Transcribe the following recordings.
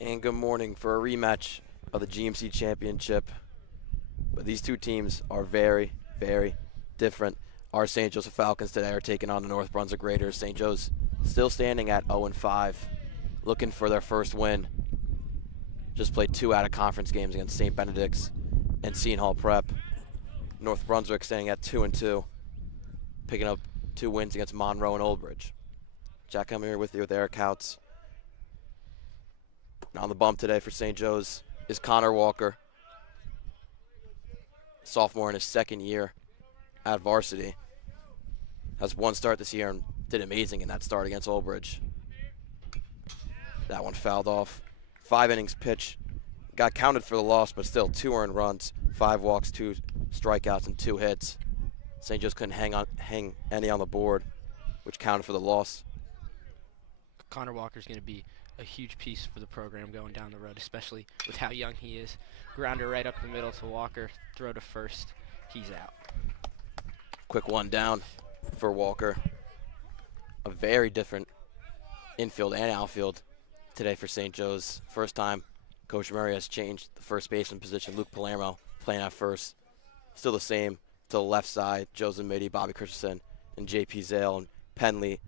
And good morning for a rematch of the GMC Championship. But these two teams are very, very different. Our St. Joseph Falcons today are taking on the North Brunswick Raiders. St. Joe's still standing at 0-5, looking for their first win. Just played 2 out-of-conference games against St. Benedict's and Seton Hall Prep. North Brunswick standing at 2-2, picking up 2 wins against Monroe and Old Bridge. Jack, I'm here with you with Eric Houts. And on the bump today for St. Joe's is Connor Walker, sophomore in his second year at varsity. Has 1 start this year and did amazing in that start against Old Bridge. That one fouled off. 5 innings pitch. Got counted for the loss, but still 2 earned runs, 5 walks, 2 strikeouts, and 2 hits. St. Joe's couldn't hang any on the board, which counted for the loss. Connor Walker's going to be a huge piece for the program going down the road, especially with how young he is. Grounder right up the middle to Walker, throw to first, he's out. Quick one down for Walker. A very different infield and outfield today for St. Joe's. First time Coach Murray has changed the first baseman position. Luke Palermo playing at first. Still the same to the left side. Joe Zamidi, Bobby Christensen, and J.P. Zale and Penley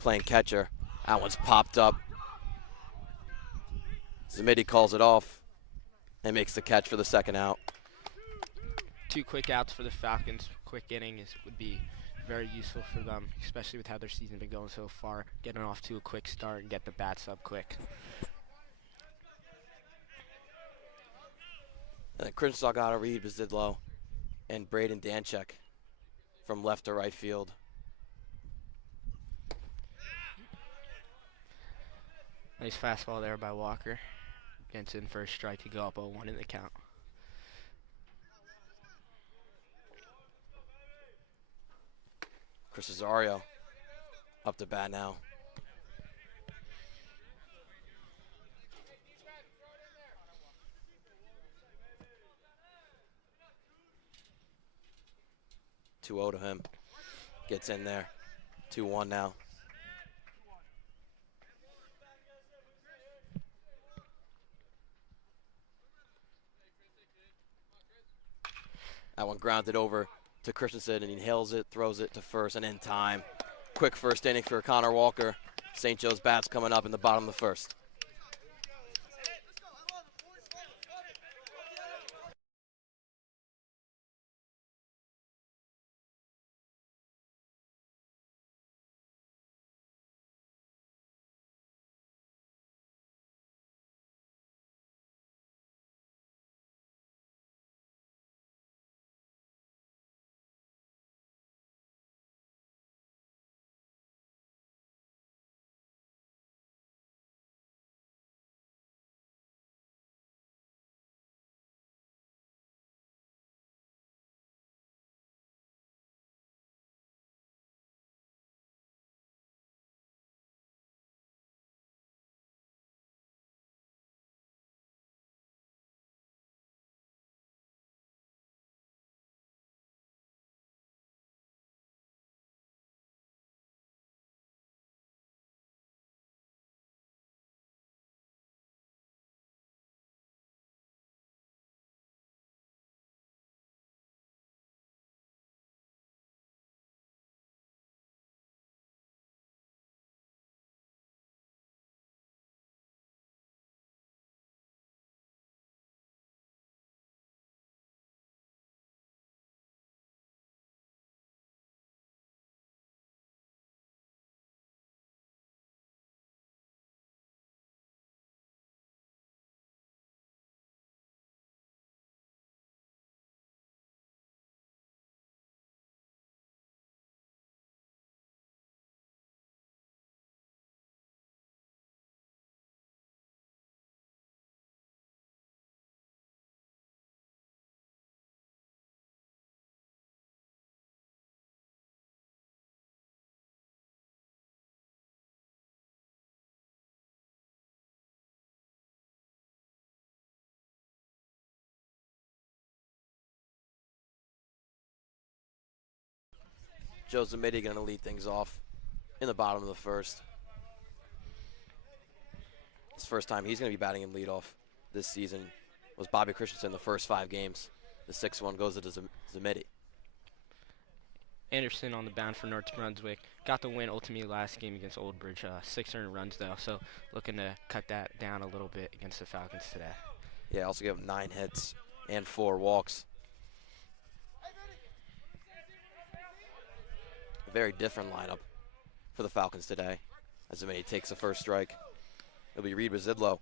playing catcher. That one's popped up. Zamidi calls it off and makes the catch for the second out. 2 quick outs for the Falcons. Quick inning would be very useful for them, especially with how their season been going so far. Getting off to a quick start and get the bats up quick. And then Chris Salgado, Reed Bazidlo, and Braden Danchek from left to right field. Nice fastball there by Walker. Gets in for a strike to go up 0-1 in the count. Chris Cesario up to bat now. Two 0 to him. Gets in there. 2-1 now. That one grounded over to Christensen, and he hails it, throws it to first, and in time. Quick first inning for Connor Walker. St. Joe's bats coming up in the bottom of the first. Joe Zamidi going to lead things off in the bottom of the first. It's the first time he's going to be batting in leadoff this season. Was Bobby Christensen the first 5 games. The 6th one goes to Zamiti. Anderson on the mound for North Brunswick. Got the win ultimately last game against Old Bridge. 6 earned runs, though, so looking to cut that down a little bit against the Falcons today. Yeah, also gave him 9 hits and 4 walks. A very different lineup for the Falcons today. As Zamiti takes the first strike. It'll be Reed Bazidlo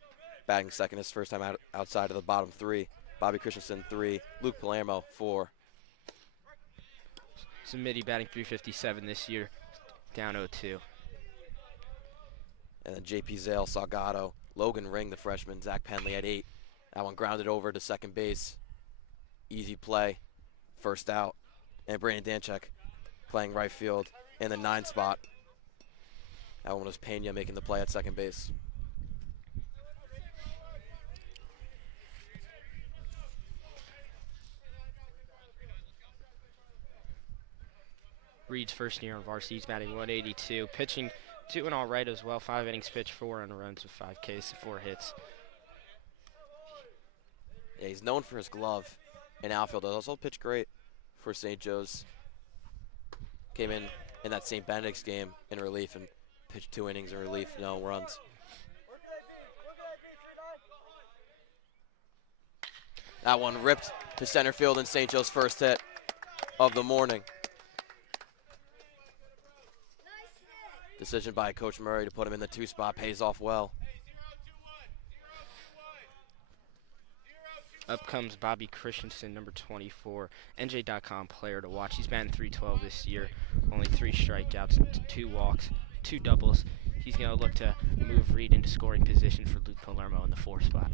batting second, his first time outside of the bottom 3. Bobby Christensen 3, Luke Palermo 4. Zamiti batting .357 this year, down 0-2. And then JP Zale, Salgado, Logan Ring, the freshman, Zach Penley at 8. That one grounded over to second base. Easy play, first out. And Brandon Danchek playing right field in the 9 spot. That one was Pena making the play at second base. Reed's first year on varsity, he's batting .182. Pitching, doing all right as well. 5 innings pitched, 4 earned runs with 5 Ks, 4 hits. Yeah, he's known for his glove in outfield. He also pitched great for St. Joe's. Came in that St. Benedict's game in relief and pitched 2 innings in relief, no runs. That one ripped to center field in St. Joe's first hit of the morning. Decision by Coach Murray to put him in the 2 spot pays off well. Up comes Bobby Christensen, number 24, NJ.com player to watch. He's batting .312 this year, only 3 strikeouts, 2 walks, 2 doubles. He's going to look to move Reed into scoring position for Luke Palermo in the 4 spot.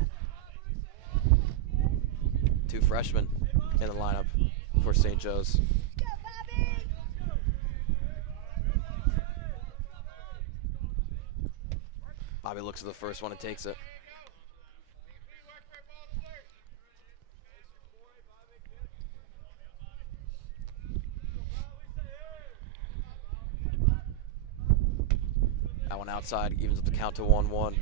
2 freshmen in the lineup for St. Joe's. Bobby looks at the first one and takes it. That one outside, evens up the count to 1-1.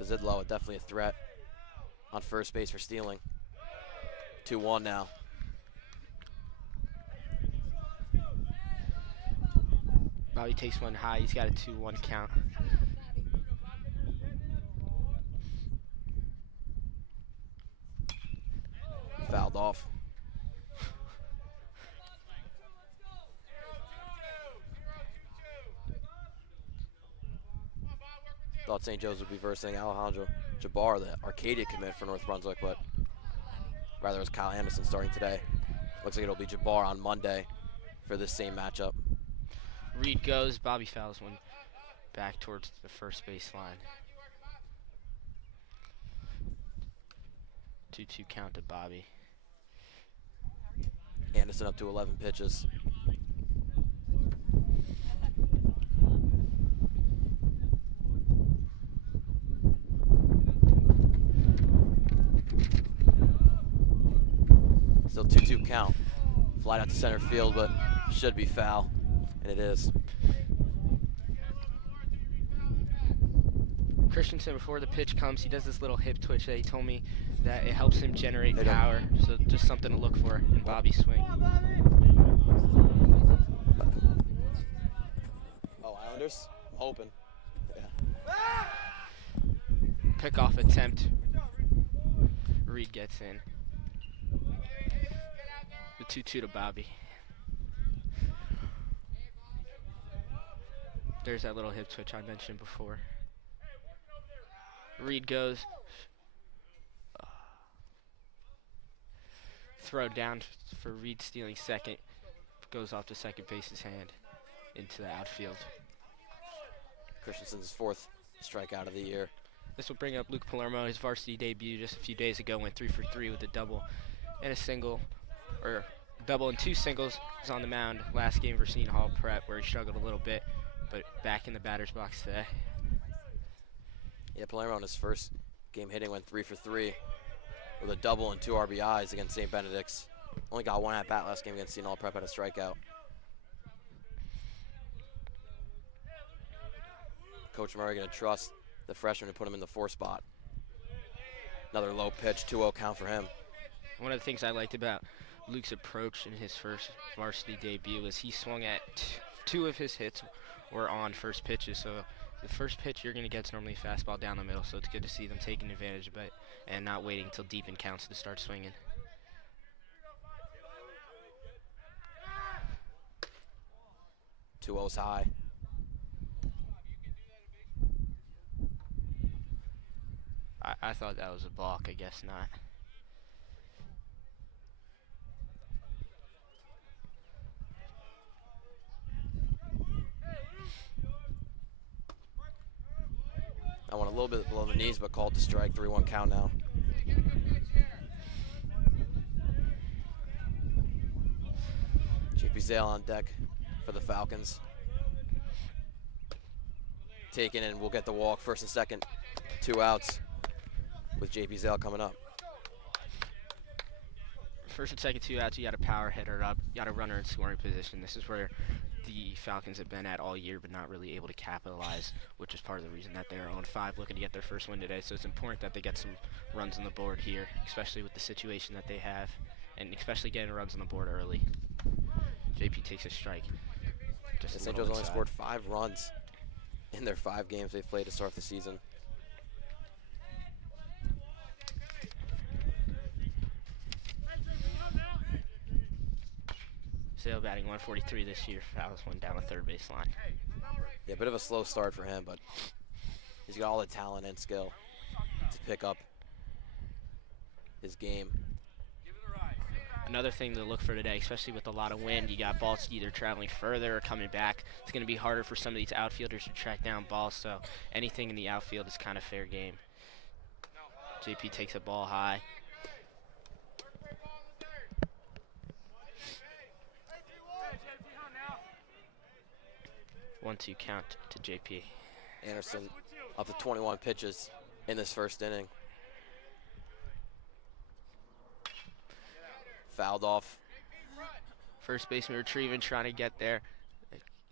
Bazidlo, definitely a threat on first base for stealing. 2-1 now. Bobby takes one high. He's got a 2-1 count. Fouled off. Thought St. Joe's would be versing Alejandro Jabbar, the Arcadia commit for North Brunswick, but rather it was Kyle Anderson starting today. Looks like it'll be Jabbar on Monday for this same matchup. Reed goes. Bobby fouls one back towards the first base line. 2-2 count to Bobby. Anderson up to 11 pitches. Still 2-2 count. Flight out to center field, but should be foul, and it is. Christensen, before the pitch comes, he does this little hip twitch that he told me that it helps him generate power. So just something to look for in Bobby's swing. Oh, Islanders? I'm hoping. Yeah. Pickoff attempt. Reed gets in. The 2-2 to Bobby. There's that little hip twitch I mentioned before. Reed goes. Throw down for Reed stealing second. Goes off to second base's hand into the outfield. Christensen's 4th strikeout of the year. This will bring up Luke Palermo. His varsity debut just a few days ago went 3 for 3 with a double and a single, or double and 2 singles. Was on the mound last game versus Seton Hall Prep where he struggled a little bit, but back in the batter's box today. Yeah, Palermo in his first game hitting went 3 for 3 with a double and 2 RBIs against St. Benedict's. Only got one at bat last game against Seton Hall Prep, had a strikeout. Coach Murray going to trust the freshman to put him in the 4 spot. Another low pitch, 2-0 count for him. One of the things I liked about Luke's approach in his first varsity debut was he swung at 2 of his hits were on first pitches. So the first pitch you're going to get is normally a fastball down the middle, so it's good to see them taking advantage of it and not waiting until deep in counts to start swinging. Two O's high. I thought that was a balk. I guess not. I went a little bit below the knees, but called to strike. 3-1 count now. JP Zale on deck for the Falcons. Taken, and we'll get the walk. First and second, 2 outs with JP Zale coming up. First and second, 2 outs. You got a power hitter up. You got a runner in scoring position. This is where the Falcons have been at all year, but not really able to capitalize, which is part of the reason that they're 0-5, looking to get their first win today. So it's important that they get some runs on the board here, especially with the situation that they have, and especially getting runs on the board early. JP takes a strike. Just St. Joe's only scored 5 runs in their 5 games they've played to start the season. Sale batting 143 this year. Fouls one down the third base line. Yeah, a bit of a slow start for him, but he's got all the talent and skill to pick up his game. Another thing to look for today, especially with a lot of wind, you got balls either traveling further or coming back. It's going to be harder for some of these outfielders to track down balls, so anything in the outfield is kind of fair game. JP takes a ball high. One-two count to JP. Anderson up to 21 pitches in this first inning. Fouled off. First baseman retrieving, trying to get there.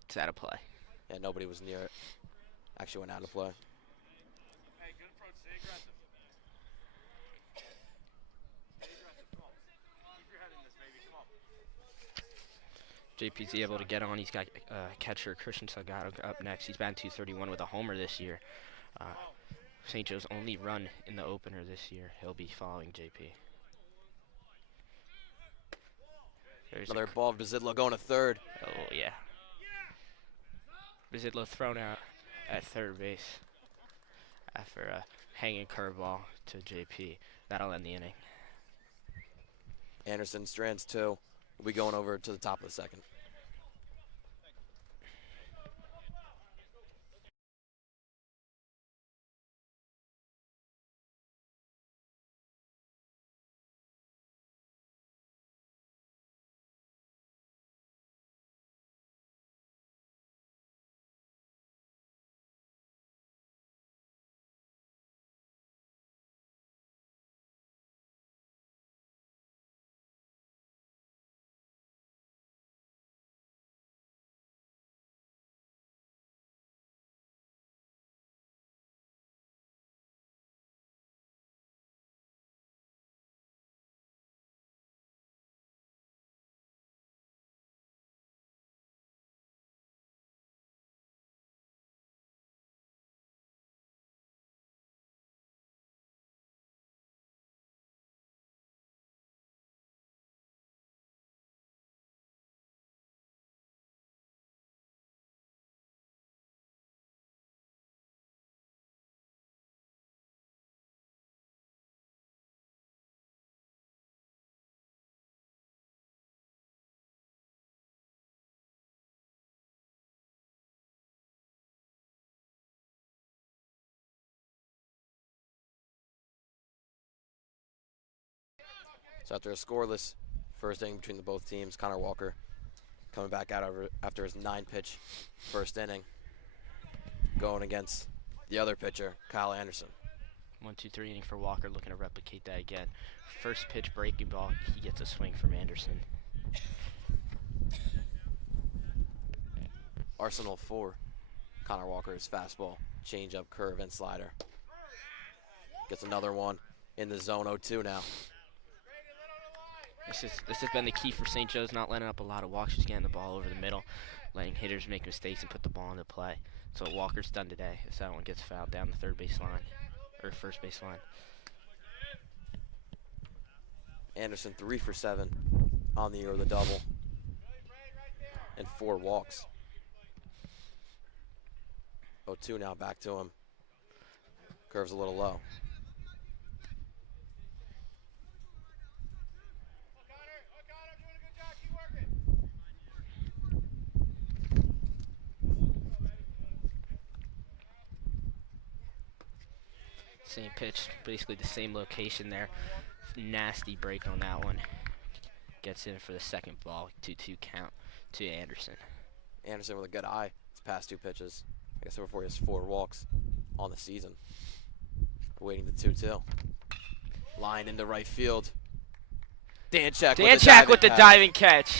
It's out of play. Yeah, nobody was near it. Actually went out of play. JP's able to get on. He's got catcher Christian Salgado up next. He's batting .231 with a homer this year. St. Joe's only run in the opener this year. He'll be following JP. There's another ball of Bezidlo going to third. Oh, yeah. Bezidlo thrown out at third base after a hanging curveball to JP. That'll end the inning. Anderson strands 2. We'll be going over to the top of the second. So after a scoreless first inning between the both teams, Connor Walker coming back out after his 9-pitch first inning, going against the other pitcher, Kyle Anderson. 1-2-3 inning for Walker, looking to replicate that again. First pitch breaking ball, he gets a swing from Anderson. Arsenal 4. Connor Walker's fastball, changeup, curve, and slider. Gets another one in the zone. 0-2 now. This has been the key for St. Joe's, not letting up a lot of walks, just getting the ball over the middle, letting hitters make mistakes and put the ball into play. So what Walker's done today is that one gets fouled down the third base line, or first base line. Anderson 3 for 7 on the year with a double and 4 walks. 0-2 now, back to him. Curve's a little low. Same pitch, basically the same location there. Nasty break on that one. Gets in for the second ball, 2-2 count to Anderson. Anderson with a good eye his past 2 pitches. I guess before he has 4 walks on the season. Awaiting the 2-2. Line into right field. Danchak with the diving catch.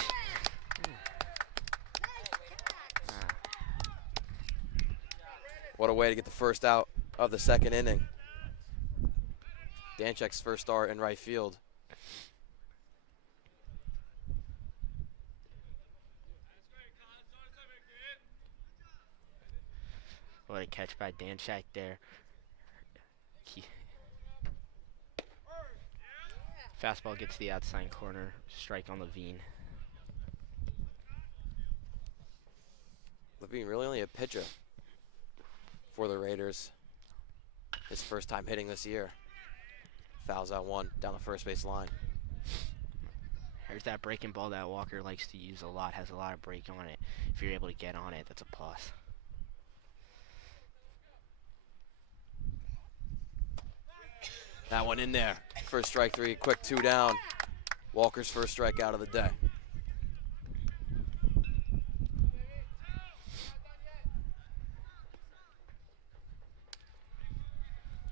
What a way to get the first out of the second inning. Danchak's first start in right field. What a catch by Danchak there. Fastball gets the outside corner. Strike on Levine. Levine really only a pitcher for the Raiders. His first time hitting this year. Fouls out 1 down the first base line. There's that breaking ball that Walker likes to use a lot. Has a lot of break on it. If you're able to get on it, that's a plus. That one in there. First strike 3, quick 2 down. Walker's first strikeout of the day.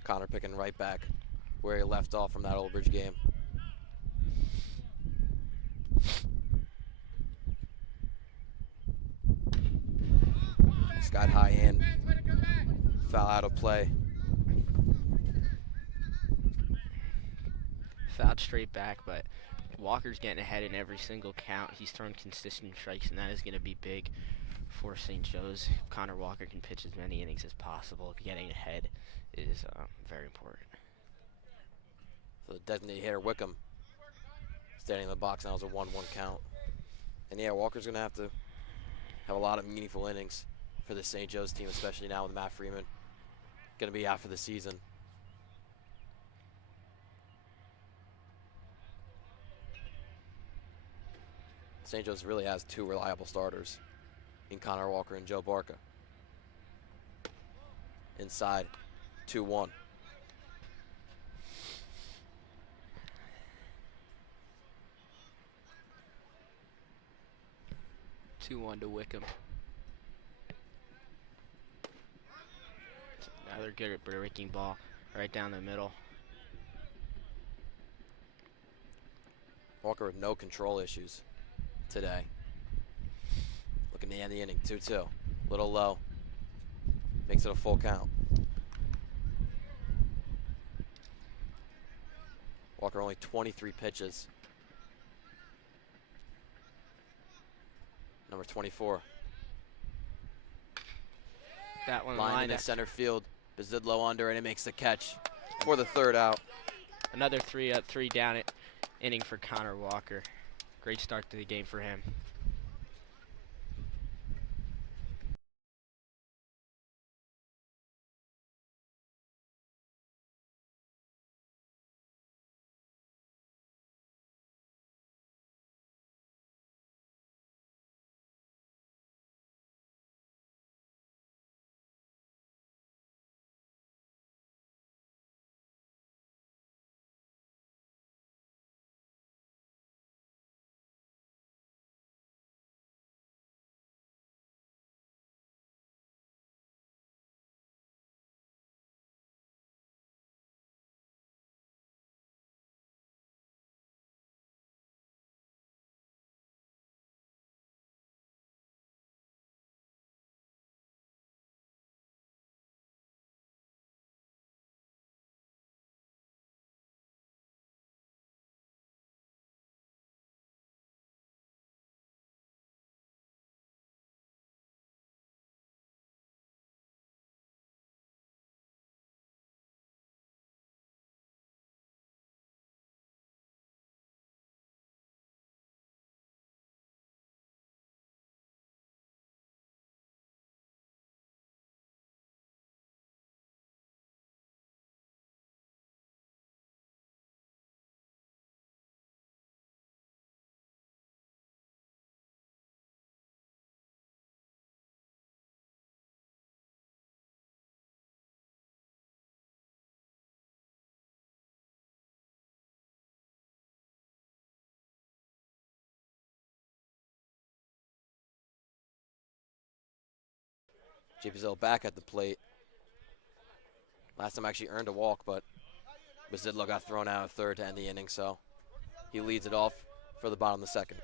Connor picking right back where he left off from that Old Bridge game. Skied high in. Foul out of play. Fouled straight back, but Walker's getting ahead in every single count. He's thrown consistent strikes, and that is going to be big for St. Joe's. Connor Walker can pitch as many innings as possible. Getting ahead is very important. So the designated hitter, Wickham, standing in the box now is a 1-1 count. And yeah, Walker's going to have a lot of meaningful innings for the St. Joe's team, especially now with Matt Freeman going to be out for the season. St. Joe's really has 2 reliable starters in Connor Walker and Joe Barca. Inside, 2-1. To Wickham. Another good breaking ball right down the middle. Walker with no control issues today. Looking to end the inning, 2-2. Little low. Makes it a full count. Walker only 23 pitches. Number 24. That one Line in center field. Bazidlo under, and it makes the catch for the third out. Another 3 up, 3 down inning for Connor Walker. Great start to the game for him. JPZL back at the plate. Last time actually earned a walk, but Bazidlo got thrown out at third to end the inning, so he leads it off for the bottom of the second.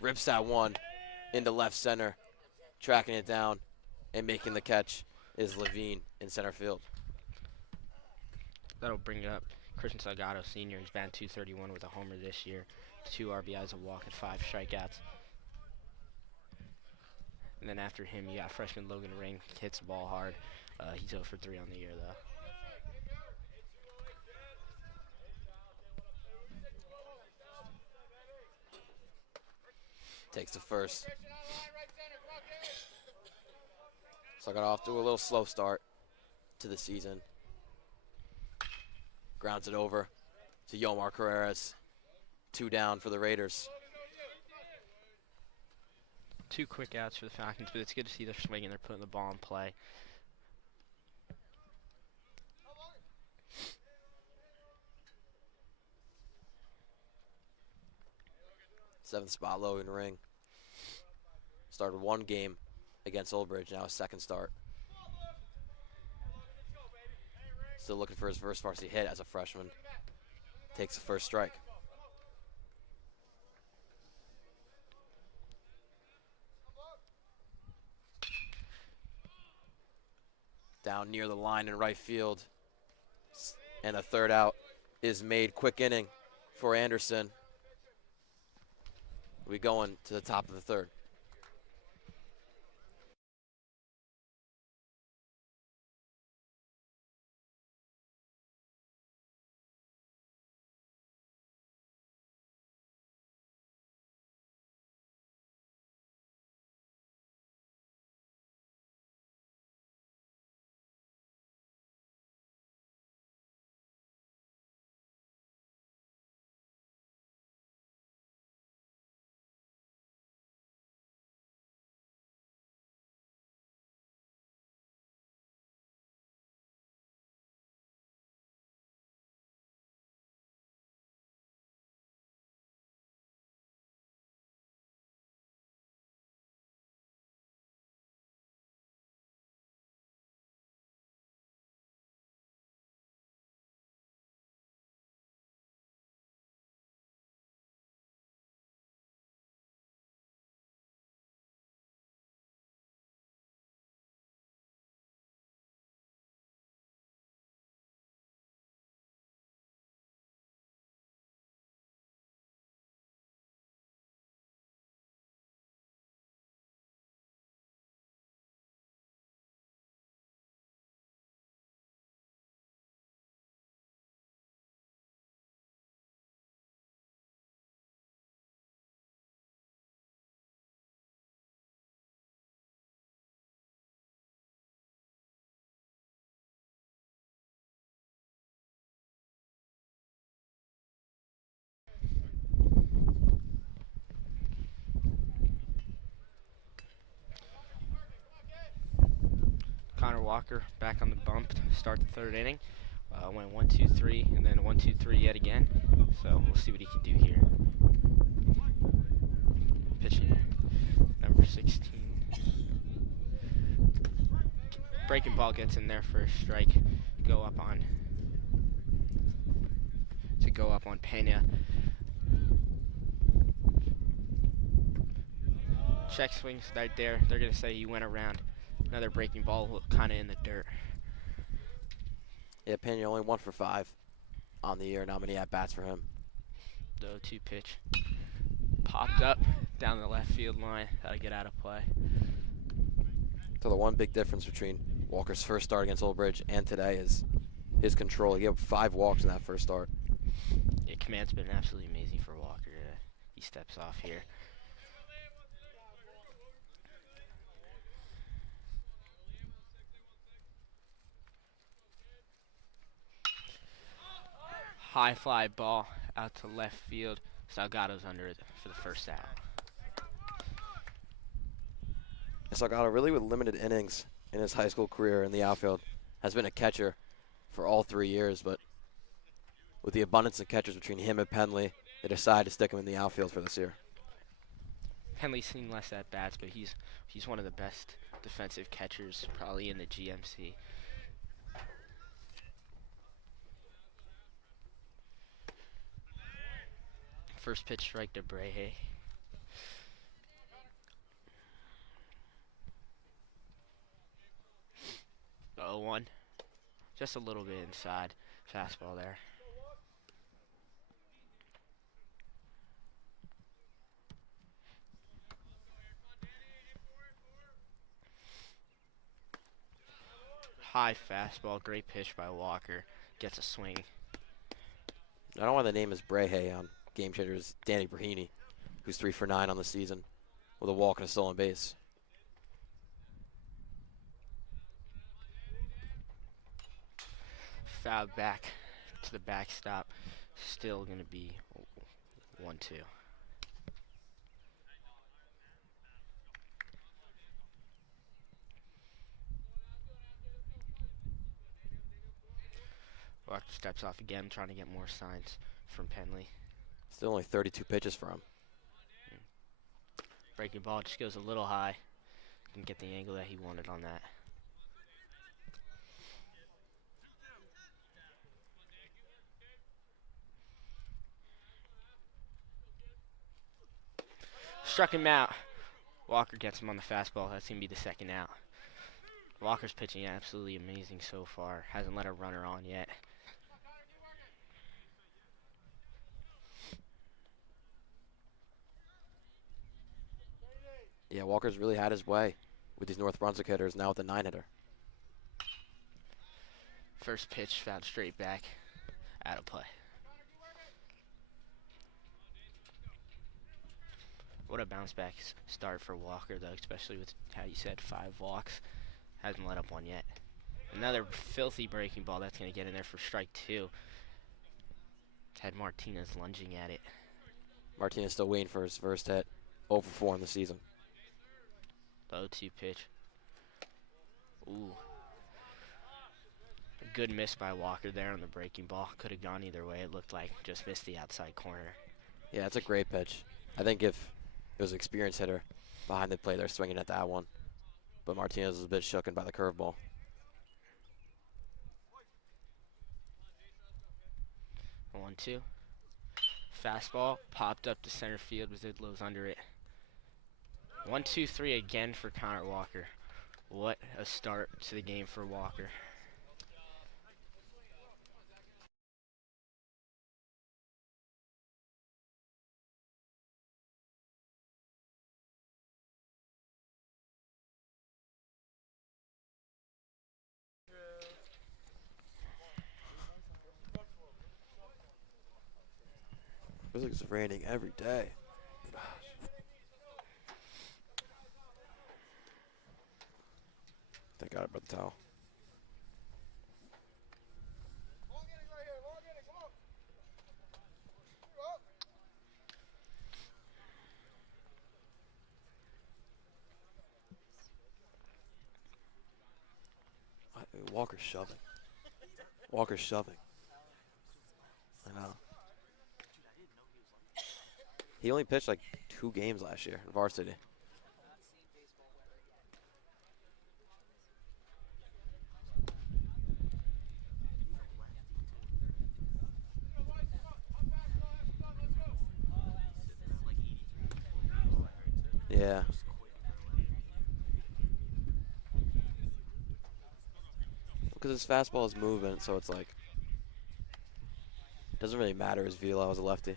Rips that one into left center, tracking it down and making the catch is Levine in center field. That'll bring up Christian Salgado Sr. He's batting .231 with a homer this year, 2 RBIs, a walk, and 5 strikeouts. And then after him, you got freshman Logan Ring, hits the ball hard. He's 0 for 3 on the year, though. Takes the first. So I got off to a little slow start to the season. Grounds it over to Yomar Carreras. 2 down for the Raiders. 2 quick outs for the Falcons, but it's good to see they're swinging. They're putting the ball in play. Seventh spot, Logan Ring. Started 1 game against Old Bridge, now a second start. Still looking for his first varsity hit as a freshman. Takes the first strike. Down near the line in right field. And a third out is made. Quick inning for Anderson. We going to the top of the third. Connor Walker back on the bump to start the third inning. Went 1-2-3 and then 1-2-3 yet again. So we'll see what he can do here. Pitching number 16. Breaking ball gets in there for a strike. Go up on Pena. Check swings right there. They're gonna say he went around. Another breaking ball, kind of in the dirt. Yeah, Pena only 1 for 5 on the year. Not many at-bats for him. The 0-2 pitch popped up down the left field line. That'll get out of play. So the one big difference between Walker's first start against Old Bridge and today is his control. He gave up 5 walks in that first start. Yeah, command's been absolutely amazing for Walker. He steps off here. High fly ball out to left field. Salgado's under it for the first out. Salgado, really with limited innings in his high school career in the outfield, has been a catcher for all 3 years, but with the abundance of catchers between him and Penley, they decided to stick him in the outfield for this year. Henley's seen less at bats, but he's one of the best defensive catchers probably in the GMC. First pitch strike to Brehe. Oh, 1. Just a little bit inside. Fastball there. High fastball. Great pitch by Walker. Gets a swing. I don't know why the name is Brehe on Game Changers. Danny Brahini, who's 3 for 9 on the season with a walk and a stolen base. Foul back to the backstop. Still going to be 1-2. Walker steps off again, trying to get more signs from Penley. Still only 32 pitches for him. Breaking ball just goes a little high. Didn't get the angle that he wanted on that. Struck him out. Walker gets him on the fastball. That's going to be the second out. Walker's pitching absolutely amazing so far. Hasn't let a runner on yet. Yeah, Walker's really had his way with these North Brunswick hitters, now with the 9-hitter. First pitch fouled straight back. Out of play. What a bounce back start for Walker, though, especially with how you said 5 walks. Hasn't let up one yet. Another filthy breaking ball that's going to get in there for strike 2. Ted Martinez lunging at it. Martinez still waiting for his first hit. 0 for 4 in the season. The 0-2 pitch. Ooh. A good miss by Walker there on the breaking ball. Could have gone either way, it looked like. Just missed the outside corner. Yeah, it's a great pitch. I think if it was an experienced hitter behind the plate, they're swinging at that one. But Martinez was a bit shooken by the curveball. 1-2. Fastball popped up to center field with Idlow's under it. 1-2-3 again for Connor Walker. What a start to the game for Walker. Feels like it's raining every day. Thank God I brought the towel. Walker's shoving. Walker's shoving. I know. He only pitched like 2 games last year in varsity. Yeah. Because his fastball is moving, so it's like, it doesn't really matter his velo as a lefty.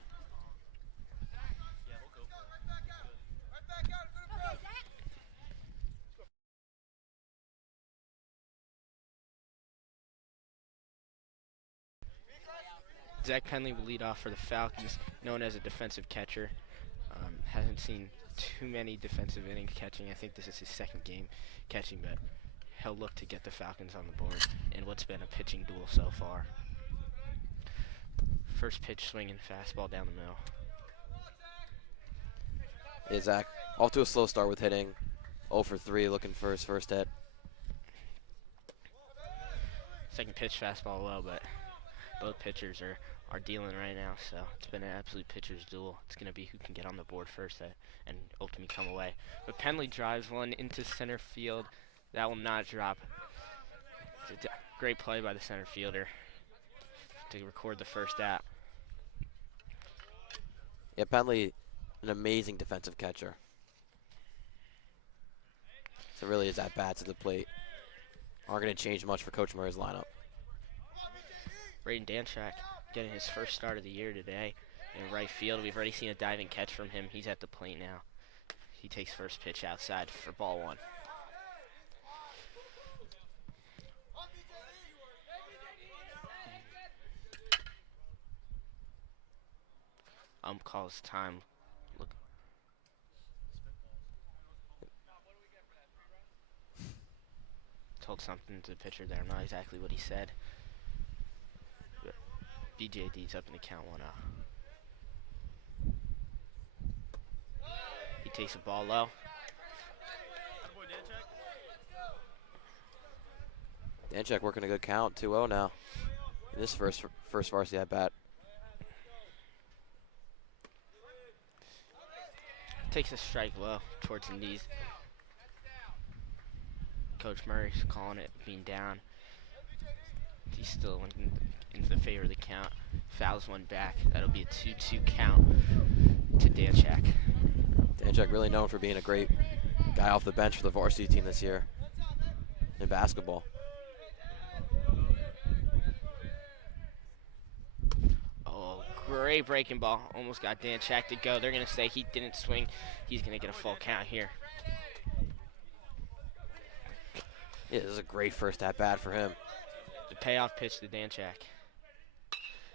Zach Penley will lead off for the Falcons, known as a defensive catcher. Hasn't seen too many defensive innings catching. I think this is his second game catching, but he'll look to get the Falcons on the board in what's been a pitching duel so far. First pitch swinging, fastball down the middle. Yeah, Zach, off to a slow start with hitting. 0 for 3, looking for his first hit. Second pitch, fastball low, but both pitchers are are dealing right now, so it's been an absolute pitcher's duel. It's going to be who can get on the board first and ultimately come away. But Penley drives one into center field. That will not drop. It's a great play by the center fielder to record the first out. Yeah, Penley, an amazing defensive catcher. So really his at-bats at the plate aren't going to change much for Coach Murray's lineup. Braden Danchak getting his first start of the year today in right field. We've already seen a diving catch from him. He's at the plate now. He takes first pitch outside for ball one. Calls time. Look. Told something to the pitcher there. Not exactly what he said. But BJD's up in the count 1-0. He takes a ball low. Danchak working a good count, 2-0 now. In this first varsity at bat. Takes a strike low towards the knees. Coach Murray's calling it being down. He's still in the favor of the count. Fouls one back. That'll be a 2-2 count to Danchak. Danchak really known for being a great guy off the bench for the varsity team this year in basketball. Great breaking ball. Almost got Danchak to go. They're going to say he didn't swing. He's going to get a full count here. Yeah, this is a great first at-bat for him. The payoff pitch to Danchak.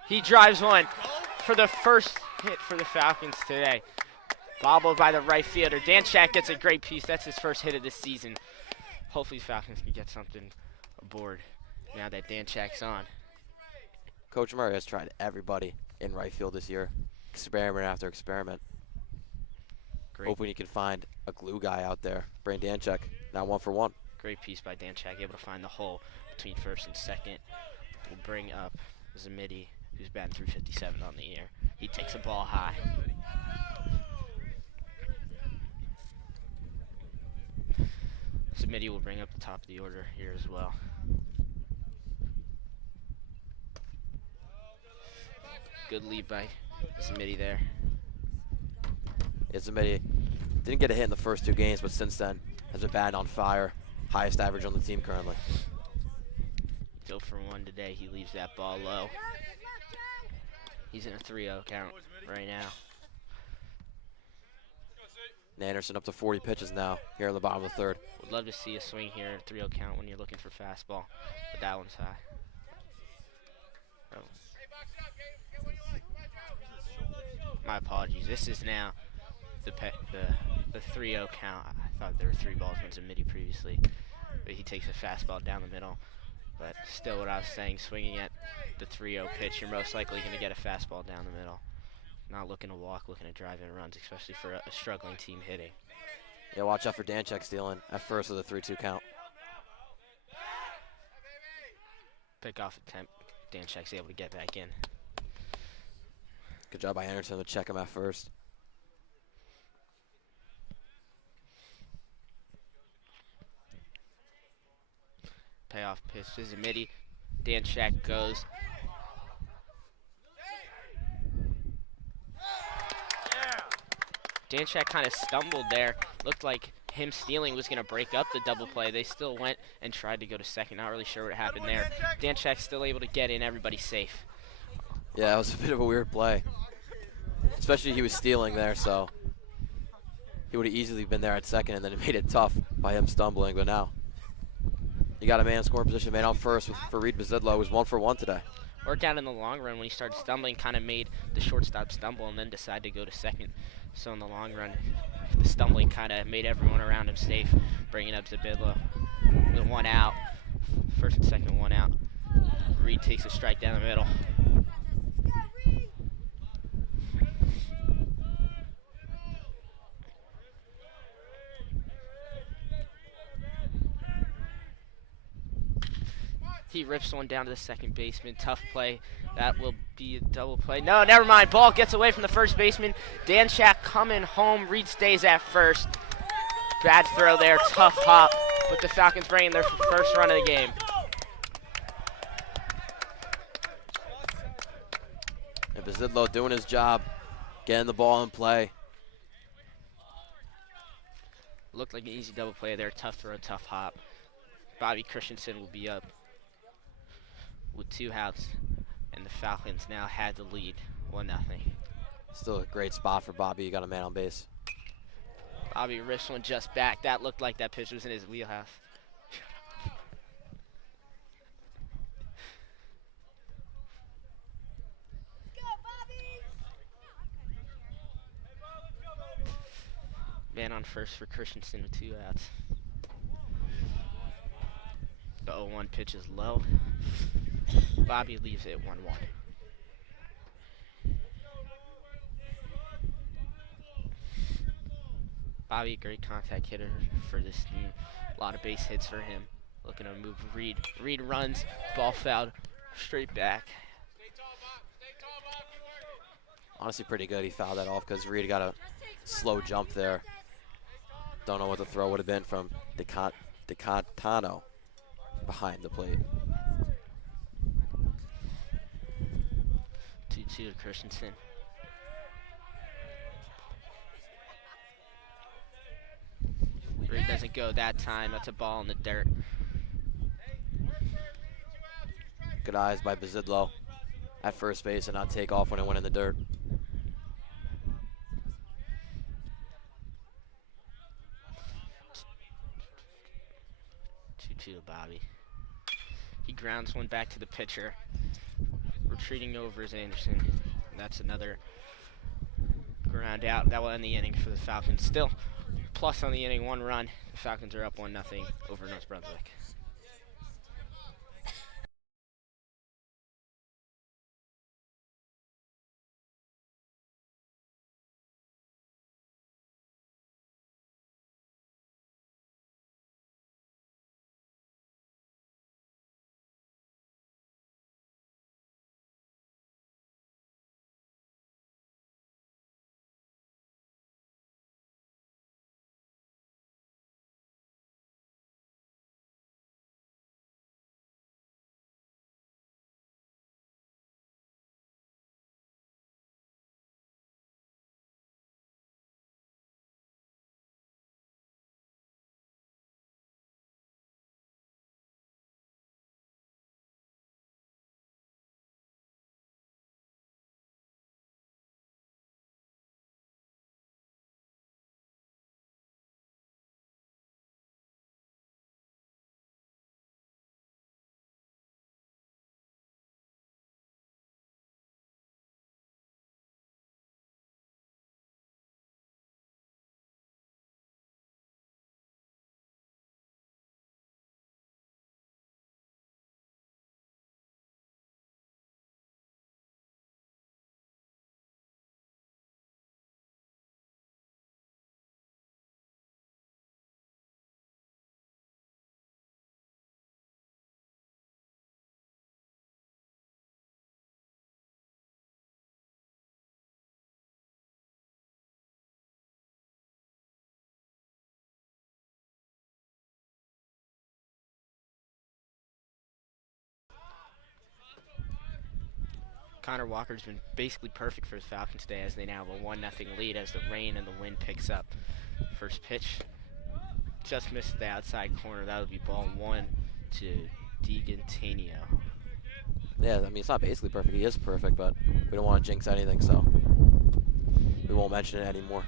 He drives one for the first hit for the Falcons today. Bobbled by the right fielder. Danchak gets a great piece. That's his first hit of this season. Hopefully the Falcons can get something aboard now that Danchak's on. Coach Murray has tried everybody in right field this year, experiment after experiment. Great. Hoping he can find a glue guy out there. Braden Danchak, now 1 for 1. Great piece by Danchak, able to find the hole between first and second. We'll bring up Zamidi, who's batting .357 on the year. He takes a ball high. Zamidi will bring up the top of the order here as well. Good lead by Zamidi there. Yeah, Zamidi didn't get a hit in the first 2 games, but since then has been batting on fire. Highest average on the team currently. 0 for 1 today. He leaves that ball low. He's in a 3-0 count right now. Nanderson up to 40 pitches now here in the bottom of the 3rd. Would love to see a swing here in a 3-0 count when you're looking for fastball, but that one's high. Oh. My apologies. This is now the 3-0 count. I thought there were 3 balls on Zamidi previously, but he takes a fastball down the middle. But still, what I was saying, swinging at the 3-0 pitch, you're most likely going to get a fastball down the middle. Not looking to walk, looking to drive in runs, especially for a struggling team hitting. Yeah, watch out for Danchak stealing at first with a 3-2 count. Pick off attempt. Danchak's able to get back in. Good job by Anderson to check him at first. Payoff pitch to Zamidi. Danchak goes. Danchak kind of stumbled there. Looked like him stealing was going to break up the double play. They still went and tried to go to second. Not really sure what happened there. Danchak's still able to get in. Everybody's safe. Yeah, that was a bit of a weird play. Especially he was stealing there, so he would have easily been there at second, and then it made it tough by him stumbling. But now you got a man in scoring position, man on first for Reed Bazidlo, who's 1 for 1 today. Worked out in the long run when he started stumbling, kind of made the shortstop stumble and then decided to go to second. So in the long run, the stumbling kind of made everyone around him safe, bringing up Zabidlo. The 1 out, first and second 1 out. Reed takes a strike down the middle. He rips one down to the second baseman. Tough play. That will be a double play. No, never mind. Ball gets away from the first baseman. Danchak coming home. Reed stays at first. Bad throw there. Tough hop. But the Falcons bringing their first run of the game. And Bazidlo doing his job, getting the ball in play. Looked like an easy double play there. Tough throw, tough hop. Bobby Christensen will be up with 2 outs. And the Falcons now had the lead, 1-0. Still a great spot for Bobby. You got a man on base. Bobby rips one just back. That looked like that pitch was in his wheelhouse. Man on first for Christensen with 2 outs. The 0-1 pitch is low. Bobby leaves it 1-1. Bobby, great contact hitter for this team. A lot of base hits for him. Looking to move Reed. Reed runs, ball fouled, straight back. Honestly, pretty good. He fouled that off because Reed got a slow jump there. Don't know what the throw would have been from DeCantano behind the plate. 2-2 to Christensen. Reed doesn't go that time. That's a ball in the dirt. Good eyes by Bazidlo at first base and not take off when it went in the dirt. 2-2 to Bobby. He grounds one back to the pitcher. Retreating over is Anderson. That's another ground out. That will end the inning for the Falcons. Still plus on the inning, 1 run. The Falcons are up 1-0 over North Brunswick. Connor Walker's been basically perfect for the Falcons today as they now have a 1-0 lead as the rain and the wind picks up. First pitch just missed the outside corner. That would be ball 1 to DiGantanio. Yeah, I mean, it's not basically perfect. He is perfect, but we don't want to jinx anything, so we won't mention it anymore.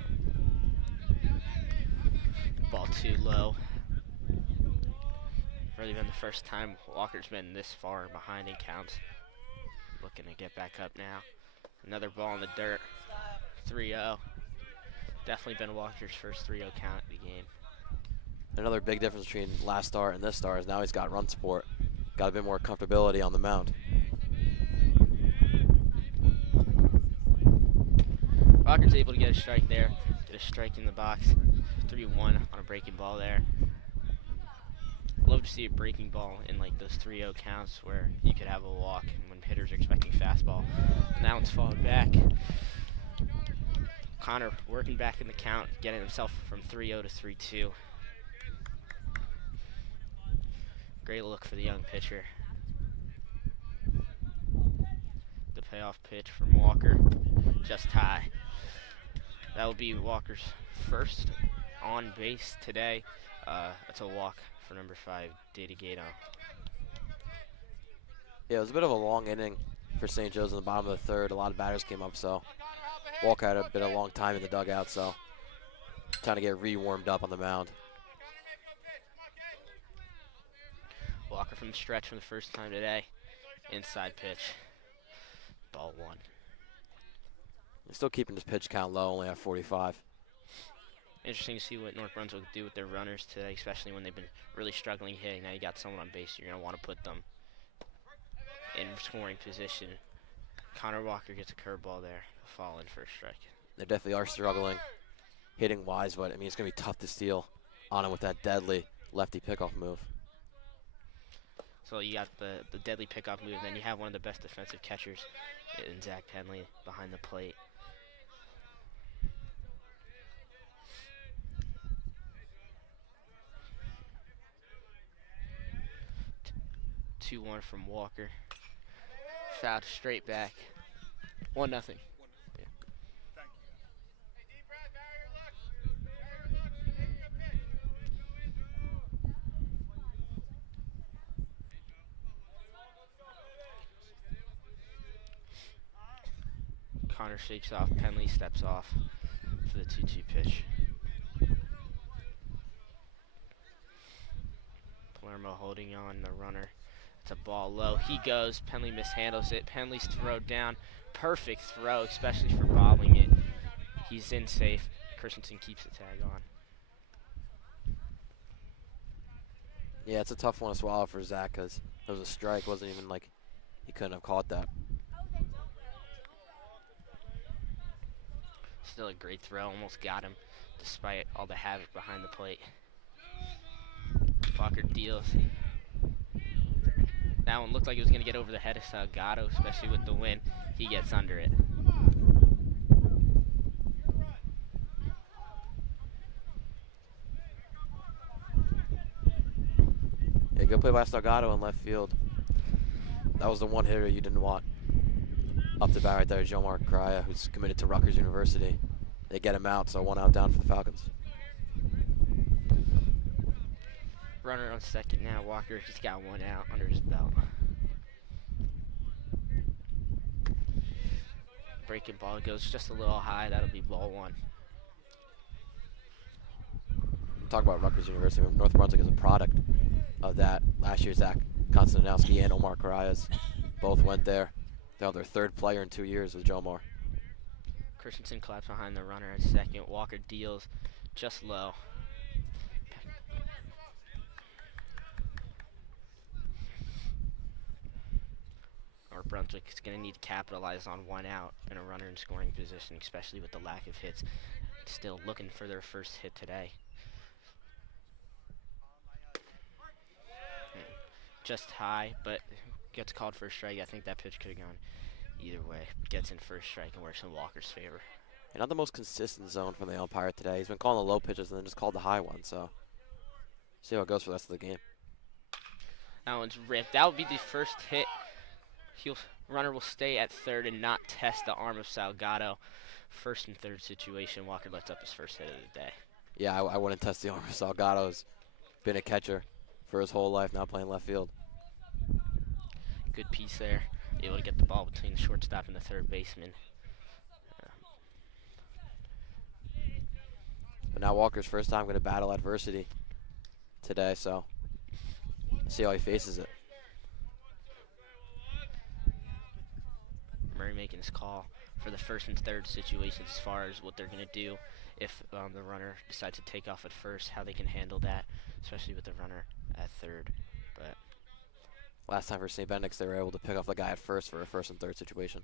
Ball too low. Really been the first time Walker's been this far behind in counts. Looking to get back up now. Another ball in the dirt. 3-0. Definitely been Walker's first 3-0 count of the game. Another big difference between last start and this start is now he's got run support. Got a bit more comfortability on the mound. Walker's able to get a strike there. Get a strike in the box. 3-1 on a breaking ball there. love to see a breaking ball in like those 3-0 counts where you could have a walk when hitters are expecting fastball. And that one's followed back. Connor working back in the count, getting himself from 3-0 to 3-2. Great look for the young pitcher. The payoff pitch from Walker, just high. That will be Walker's first on base today. That's a walk for number 5, Data Gato. Yeah, it was a bit of a long inning for St. Joe's in the bottom of the third. A lot of batters came up, so Walker had a long time in the dugout, so trying to get re-warmed up on the mound. Walker from the stretch for the first time today. Inside pitch. Ball 1. He's still keeping his pitch count low, only at 45. Interesting to see what North Brunswick do with their runners today, especially when they've been really struggling hitting. Now you got someone on base, you're going to want to put them in scoring position. Connor Walker gets a curveball there, fall in for a strike. They definitely are struggling hitting-wise, but I mean, it's going to be tough to steal on him with that deadly lefty pickoff move. So you got the deadly pickoff move, then you have one of the best defensive catchers in Zach Penley behind the plate. 2-1 from Walker. Fouled straight back. 1-0. Yeah. Connor shakes off. Penley steps off for the 2-2 pitch. Palermo holding on the runner. It's a ball low. He goes. Penley mishandles it. Penley's throw down. Perfect throw, especially for bobbling it. He's in safe. Christensen keeps the tag on. Yeah, it's a tough one to swallow for Zach because it was a strike. It wasn't even like he couldn't have caught that. Still a great throw. Almost got him despite all the havoc behind the plate. Walker deals. That one looked like it was going to get over the head of Salgado, especially with the wind. He gets under it. Yeah, good play by Salgado in left field. That was the one hitter you didn't want. Up the bat right there, Jomar Correa, who's committed to Rutgers University. They get him out, so 1 out down for the Falcons. Runner on second now. Walker just got 1 out under his belt. Breaking ball goes just a little high. That'll be ball 1. Talk about Rutgers University. North Brunswick is a product of that. Last year, Zach Konstantinowski and Omar Correas both went there. They're their 3rd player in 2 years with Jomar. Christensen claps behind the runner at second. Walker deals just low. North Brunswick is going to need to capitalize on 1 out and a runner in scoring position, especially with the lack of hits. Still looking for their first hit today. Just high, but gets called for a strike. I think that pitch could have gone either way. Gets in first strike and works in Walker's favor. And not the most consistent zone from the umpire today. He's been calling the low pitches and then just called the high one. So see how it goes for the rest of the game. That one's ripped. That would be the first hit. Runner will stay at third and not test the arm of Salgado. 1st and 3rd situation. Walker lets up his first hit of the day. Yeah, I wouldn't test the arm of Salgado. He's been a catcher for his whole life, now playing left field. Good piece there. Able to get the ball between the shortstop and the 3rd baseman. But now Walker's first time going to battle adversity today, so see how he faces it. Murray making his call for the 1st and 3rd situations as far as what they're going to do if the runner decides to take off at first, how they can handle that, especially with the runner at 3rd. But last time for St. Benedict's, they were able to pick off the guy at first for a 1st and 3rd situation.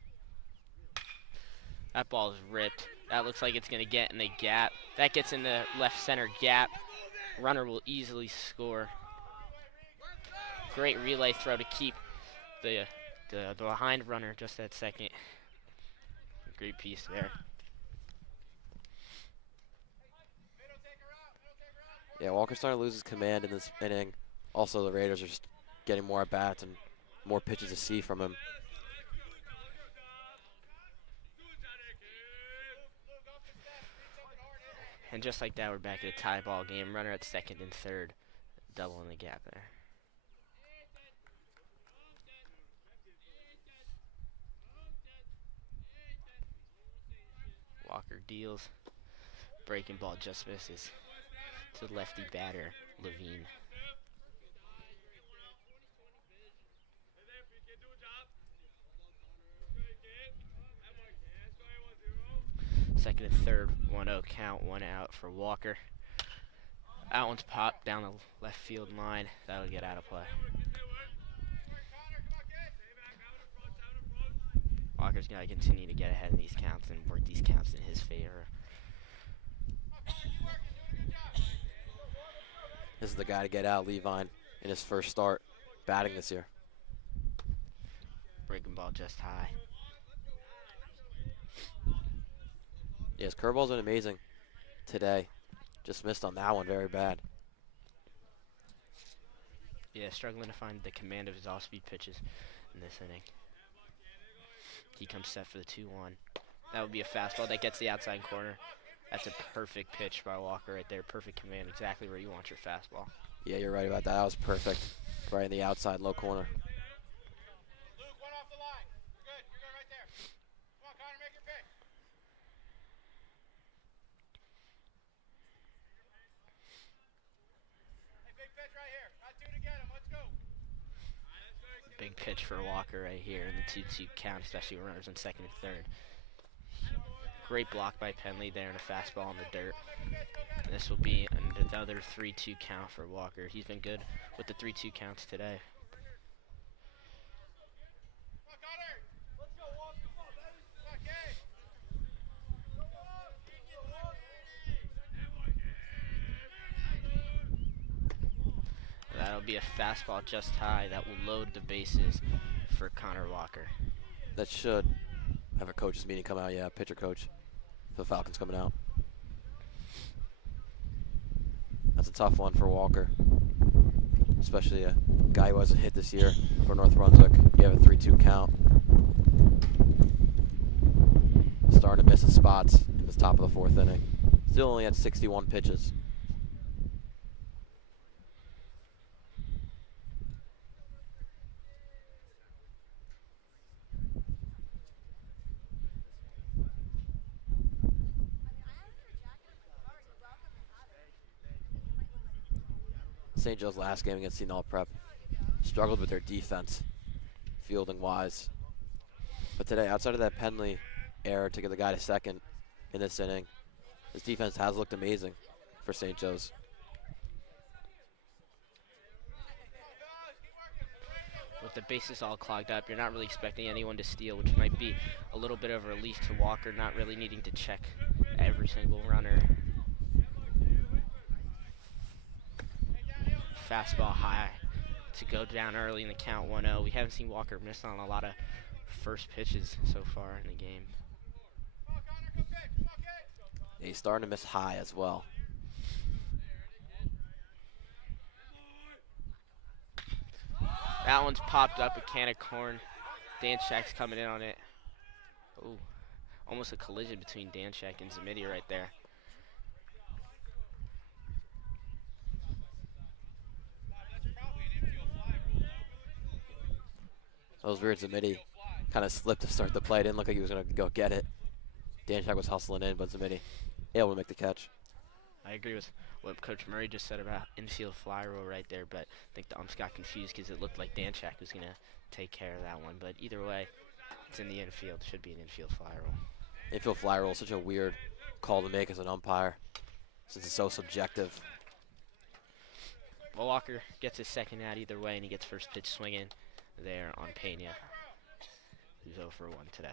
That ball is ripped. That looks like it's going to get in the gap. That gets in the left center gap. Runner will easily score. Great relay throw to keep the behind runner just that second. Great piece there. Yeah, Walker's starting to lose his command in this inning. Also, the Raiders are just getting more at-bats and more pitches to see from him. And just like that, we're back at a tie ball game. Runner at second and third. Double in the gap there. Walker deals. Breaking ball just misses to the lefty batter, Levine. Second and third, 1-0 count, 1 out for Walker. That one's popped down the left field line. That'll get out of play. Walker's got to continue to get ahead in these counts and work these counts in his favor. This is the guy to get out, Levine, in his first start batting this year. Breaking ball just high. Yeah, his curveball's been amazing today. Just missed on that one very bad. Yeah, struggling to find the command of his off-speed pitches in this inning. He comes set for the 2-1. That would be a fastball that gets the outside corner. That's a perfect pitch by Walker right there. Perfect command, exactly where you want your fastball. Yeah, you're right about that. That was perfect. Right in the outside low corner. Luke, one off the line. You're good. You're good right there. Come on, Connor, make your pick. Hey, big pitch right here. Got two to get him. Let's go. Big pitch for Walker right here in the 2-2 count, especially with runners in second and third. Great block by Penley there and a fastball in the dirt. And this will be another 3-2 count for Walker. He's been good with the 3-2 counts today. Come on, Connor. Let's go, Walker. Come on, baby. Come on, Kay. That'll be a fastball just high that will load the bases for Connor Walker. That should have a coach's meeting come out. Yeah, pitcher coach for the Falcons coming out. That's a tough one for Walker, especially a guy who hasn't hit this year for North Brunswick. You have a 3-2 count. Starting to miss his spots in the top of the fourth inning. Still only at 61 pitches. St. Joe's last game against Seton Hall Prep struggled with their defense, fielding wise. But today, outside of that Penley error to get the guy to second in this inning, his defense has looked amazing for St. Joe's. With the bases all clogged up, you're not really expecting anyone to steal, which might be a little bit of a relief to Walker, not really needing to check every single runner. Fastball high to go down early in the count, 1-0. We haven't seen Walker miss on a lot of first pitches so far in the game. Yeah, he's starting to miss high as well. That one's popped up, a can of corn. Danchak's coming in on it. Ooh, almost a collision between Danchak and Zamidi right there. That was weird. Zamidi kind of slipped to start the play. Didn't look like he was going to go get it. Danchak was hustling in, but Zamidi able to make the catch. I agree with what Coach Murray just said about infield fly roll right there, but I think the umps got confused because it looked like Danchak was going to take care of that one. But either way, it's in the infield. It should be an infield fly roll. Infield fly roll is such a weird call to make as an umpire since it's so subjective. Well, Walker gets his second out either way, and he gets first pitch swinging there on Pena, who's 0 for 1 today.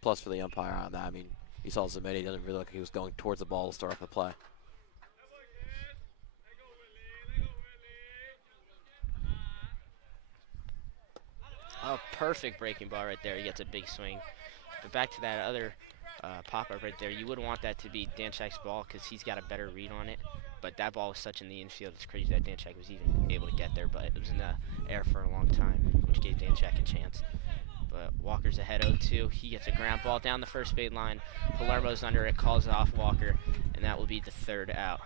Plus for the umpire on that, I mean, you saw Zamedi doesn't really look like he was going towards the ball to start off the play. A perfect breaking ball right there. He gets a big swing. But back to that other pop-up right there. You would want that to be Danczak's ball because he's got a better read on it. But that ball was such in the infield. It's crazy that Danczak was even able to get there. But it was in the air for a long time, which gave Danczak a chance. But Walker's ahead 0-2. He gets a ground ball down the first base line. Palermo's under it, calls it off Walker, and that will be the third out.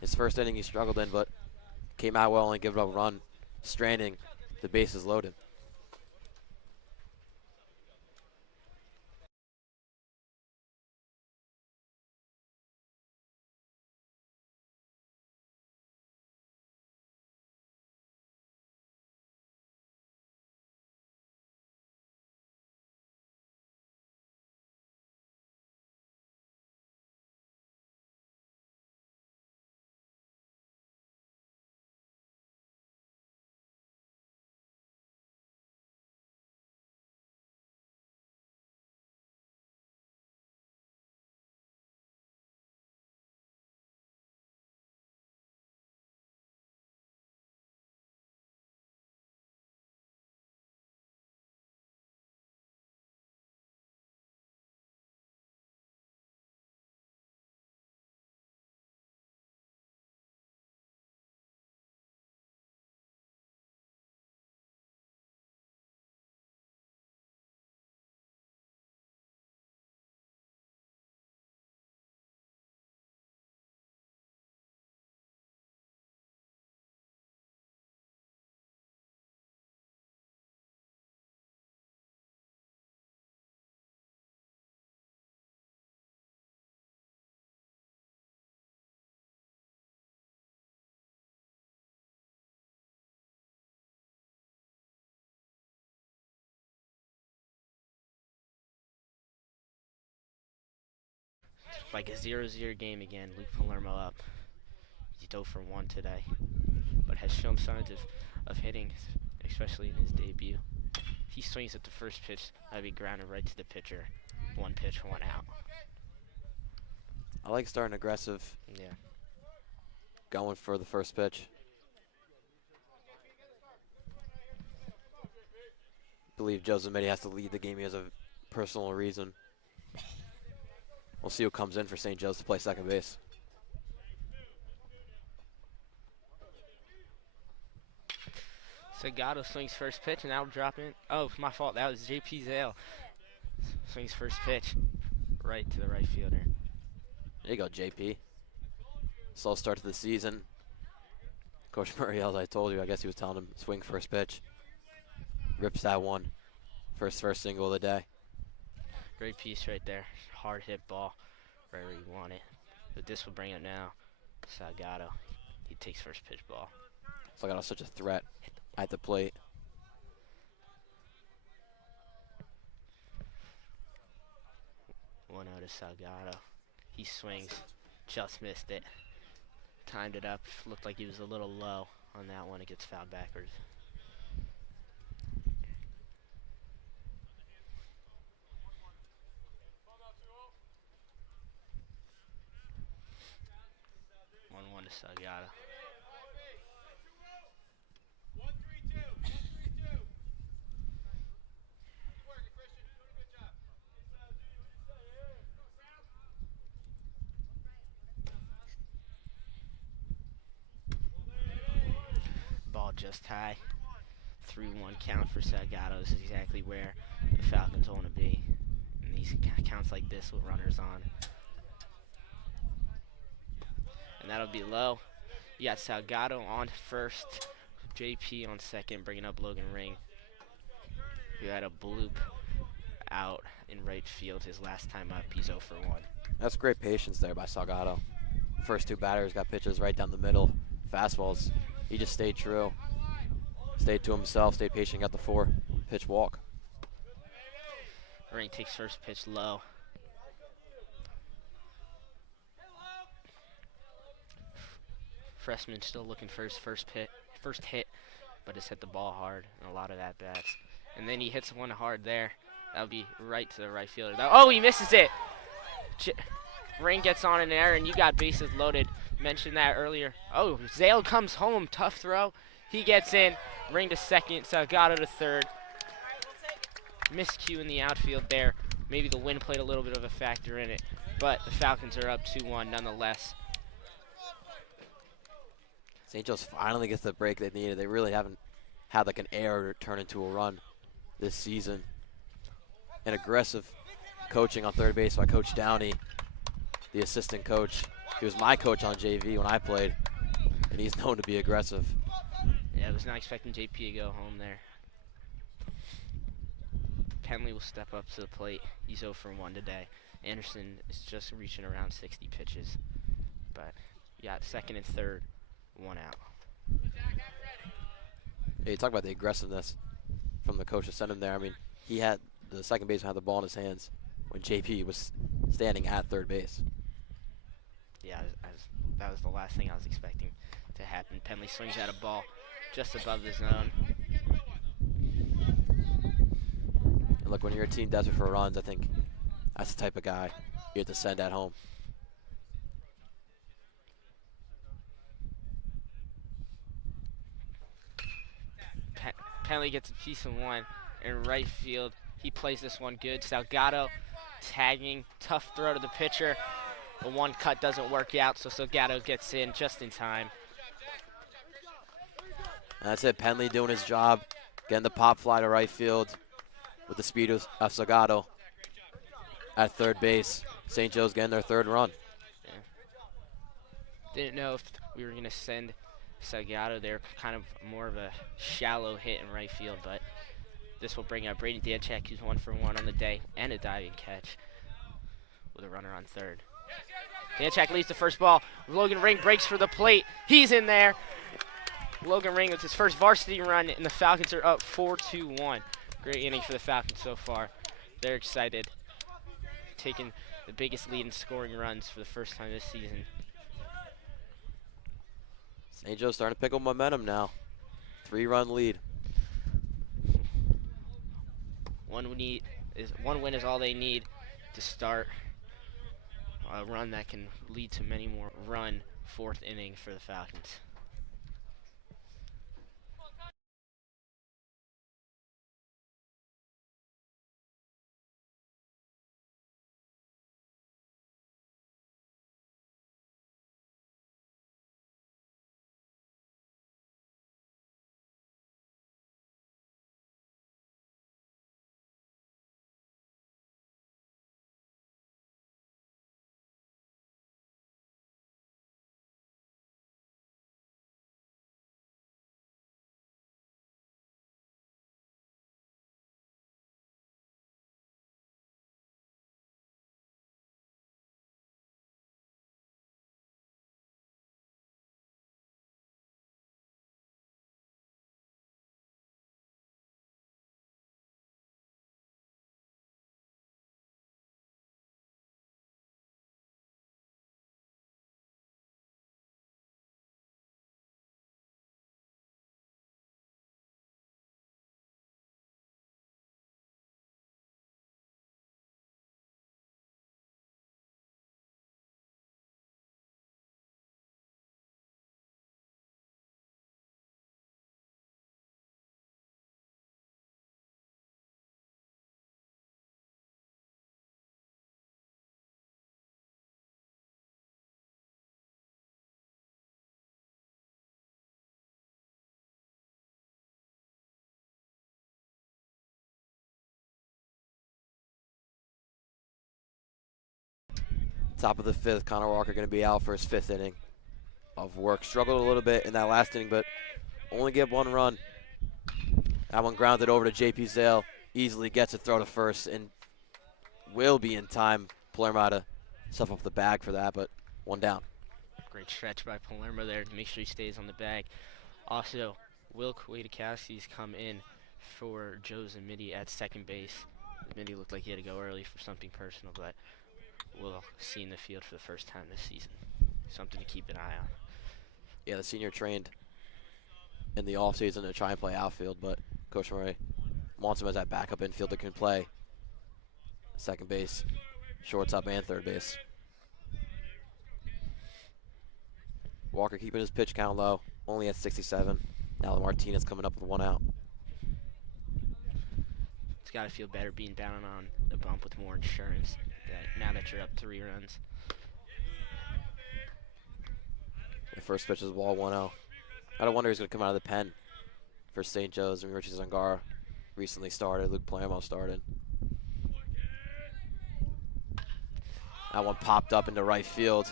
His first inning he struggled in, but came out well and gave up a run, stranding. The bases loaded. Like a 0-0 game again. Luke Palermo up. He's 0 for 1 today, but has shown signs of hitting, especially in his debut. He swings at the first pitch. That'll be grounded right to the pitcher. 1 pitch, 1 out. I like starting aggressive, Yeah. going for the first pitch. I believe Joe Zametti has to lead the game. He has a personal reason. We'll see who comes in for St. Joe's to play second base. Sagado swings first pitch, and that'll drop in. Oh, my fault. That was J.P. Zale. Swings first pitch right to the right fielder. There you go, JP. Slow start to the season. Coach Muriel, I told you, I guess he was telling him swing first pitch. Rips that one. First single of the day. Great piece right there. Hard hit ball right where you want it. But this will bring it now. Salgado. He takes first pitch ball. Salgado's such a threat at the plate. One out to Salgado. He swings. Just missed it. Timed it up. Looked like he was a little low on that one. It gets fouled backwards. One to Salgado. 1-3-2. 1-3-2. Good work, Christian. Doing a good job. Ball just high. 3-1 count for Salgado. This is exactly where the Falcons want to be. And these counts like this with runners on. And that'll be low. You got Salgado on first. JP on second, bringing up Logan Ring, who had a bloop out in right field his last time up. He's 0 for 1. That's great patience there by Salgado. First two batters got pitches right down the middle. Fastballs. He just stayed true. Stayed to himself, stayed patient, got the 4-pitch walk. Ring takes first pitch low. Freshman still looking for his first hit, but has hit the ball hard in a lot of at-bats. And then he hits one hard there. That'll be right to the right fielder. Oh, he misses it! Ring gets on in there, and you got bases loaded. Mentioned that earlier. Oh, Zale comes home. Tough throw. He gets in. Ring to second. Salgado to third. Miscue in the outfield there. Maybe the wind played a little bit of a factor in it, but the Falcons are up 2-1 nonetheless. St. Joe's finally gets the break they needed. They really haven't had like an error turn into a run this season. And aggressive coaching on third base by Coach Downey, the assistant coach. He was my coach on JV when I played, and he's known to be aggressive. Yeah, I was not expecting JP to go home there. Penley will step up to the plate. He's 0 for 1 today. Anderson is just reaching around 60 pitches. But you got second and third, 1 out. Yeah, you talk about the aggressiveness from the coach to send him there. I mean, he had the second baseman had the ball in his hands when JP was standing at third base. Yeah, that was the last thing I was expecting to happen. Penley swings out a ball just above the zone. And look, when you're a team desperate for runs, I think that's the type of guy you have to send at home. Penley gets a piece of one in right field. He plays this one good. Salgado tagging, tough throw to the pitcher. The one cut doesn't work out, so Salgado gets in just in time. And that's it, Penley doing his job, getting the pop fly to right field with the speed of Salgado at third base. St. Joe's getting their third run. Yeah. Didn't know if we were going to send Salgado there, kind of more of a shallow hit in right field, but this will bring up Brady Danchek, who's 1 for 1 on the day, and a diving catch with a runner on third. Danchek leads the first ball. Logan Ring breaks for the plate. He's in there. Logan Ring with his first varsity run, and the Falcons are up 4-1. Great inning for the Falcons so far. They're excited, taking the biggest lead in scoring runs for the first time this season. St. Joe's starting to pick up momentum now. 3-run lead. One win is all they need to start a run that can lead to many more. Run 4th inning for the Falcons. Top of the 5th, Connor Walker going to be out for his 5th inning of work. Struggled a little bit in that last inning, but only get 1 run. That one grounded over to JP Zale. Easily gets a throw to first and will be in time. Palermo to stuff up the bag for that, but 1 down. Great stretch by Palermo there to make sure he stays on the bag. Also, Will Kwiatkowski's come in for Joe Zamidi at second base. Zamidi looked like he had to go early for something personal, but we'll see in the field for the first time this season. Something to keep an eye on. Yeah, the senior trained in the offseason to try and play outfield, but Coach Murray wants him as that backup infield that can play second base, shortstop, and third base. Walker keeping his pitch count low, only at 67. Now Martinez coming up with 1 out. It's got to feel better being down on the bump with more insurance now that you're up 3 runs. The first pitch is ball 1-0. I don't wonder who's going to come out of the pen for St. Joe's. I mean, Richie Zangara recently started. Luke Palermo started. That one popped up into right field.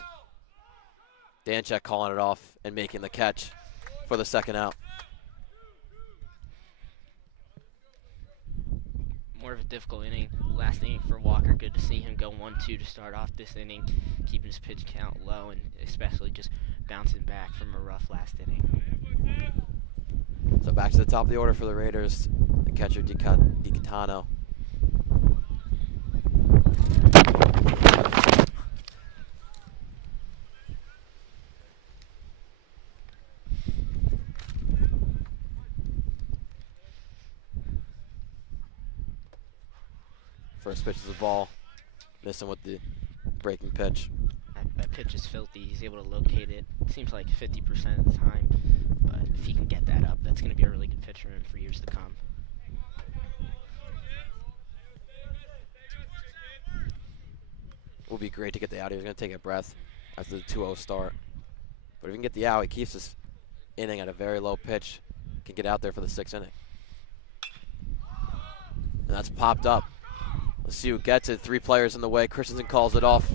Danchek calling it off and making the catch for the 2nd out. More of a difficult inning, last inning for Walker. Good to see him go 1-2 to start off this inning, keeping his pitch count low and especially just bouncing back from a rough last inning. So back to the top of the order for the Raiders. The catcher, DiCatano. First pitch is a ball. Missing with the breaking pitch. That pitch is filthy. He's able to locate it. Seems like 50% of the time. But if he can get that up, that's going to be a really good pitch for him for years to come. Will be great to get the out. He's going to take a breath after the 2-0 start. But if he can get the out, he keeps this inning at a very low pitch. Can get out there for the 6th inning. And that's popped up. Let's see who gets it. 3 players in the way. Christensen calls it off.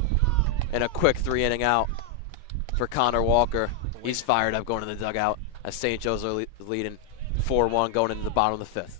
And a quick 3-inning out for Connor Walker. He's fired up going in the dugout as St. Joe's are leading 4-1 going into the bottom of the 5th.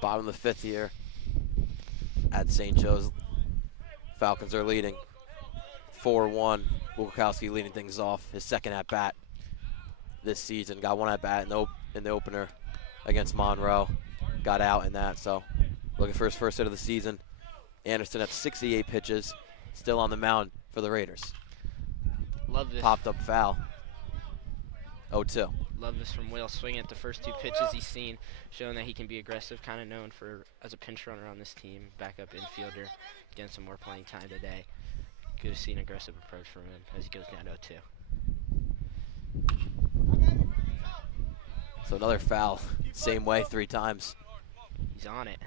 Bottom of the 5th here at St. Joe's. Falcons are leading 4-1. Bukowski leading things off. His 2nd at-bat this season. Got 1 at-bat in the opener against Monroe. Got out in that, so looking for his first hit of the season. Anderson at 68 pitches, still on the mound for the Raiders. Love this. Popped up foul. 0-2. Love this from Will, swinging at the first 2 pitches he's seen, showing that he can be aggressive, kind of known for as a pinch runner on this team, backup infielder, getting some more playing time today. Good to see an aggressive approach from him as he goes down 0-2. So another foul, same way 3 times. He's on it.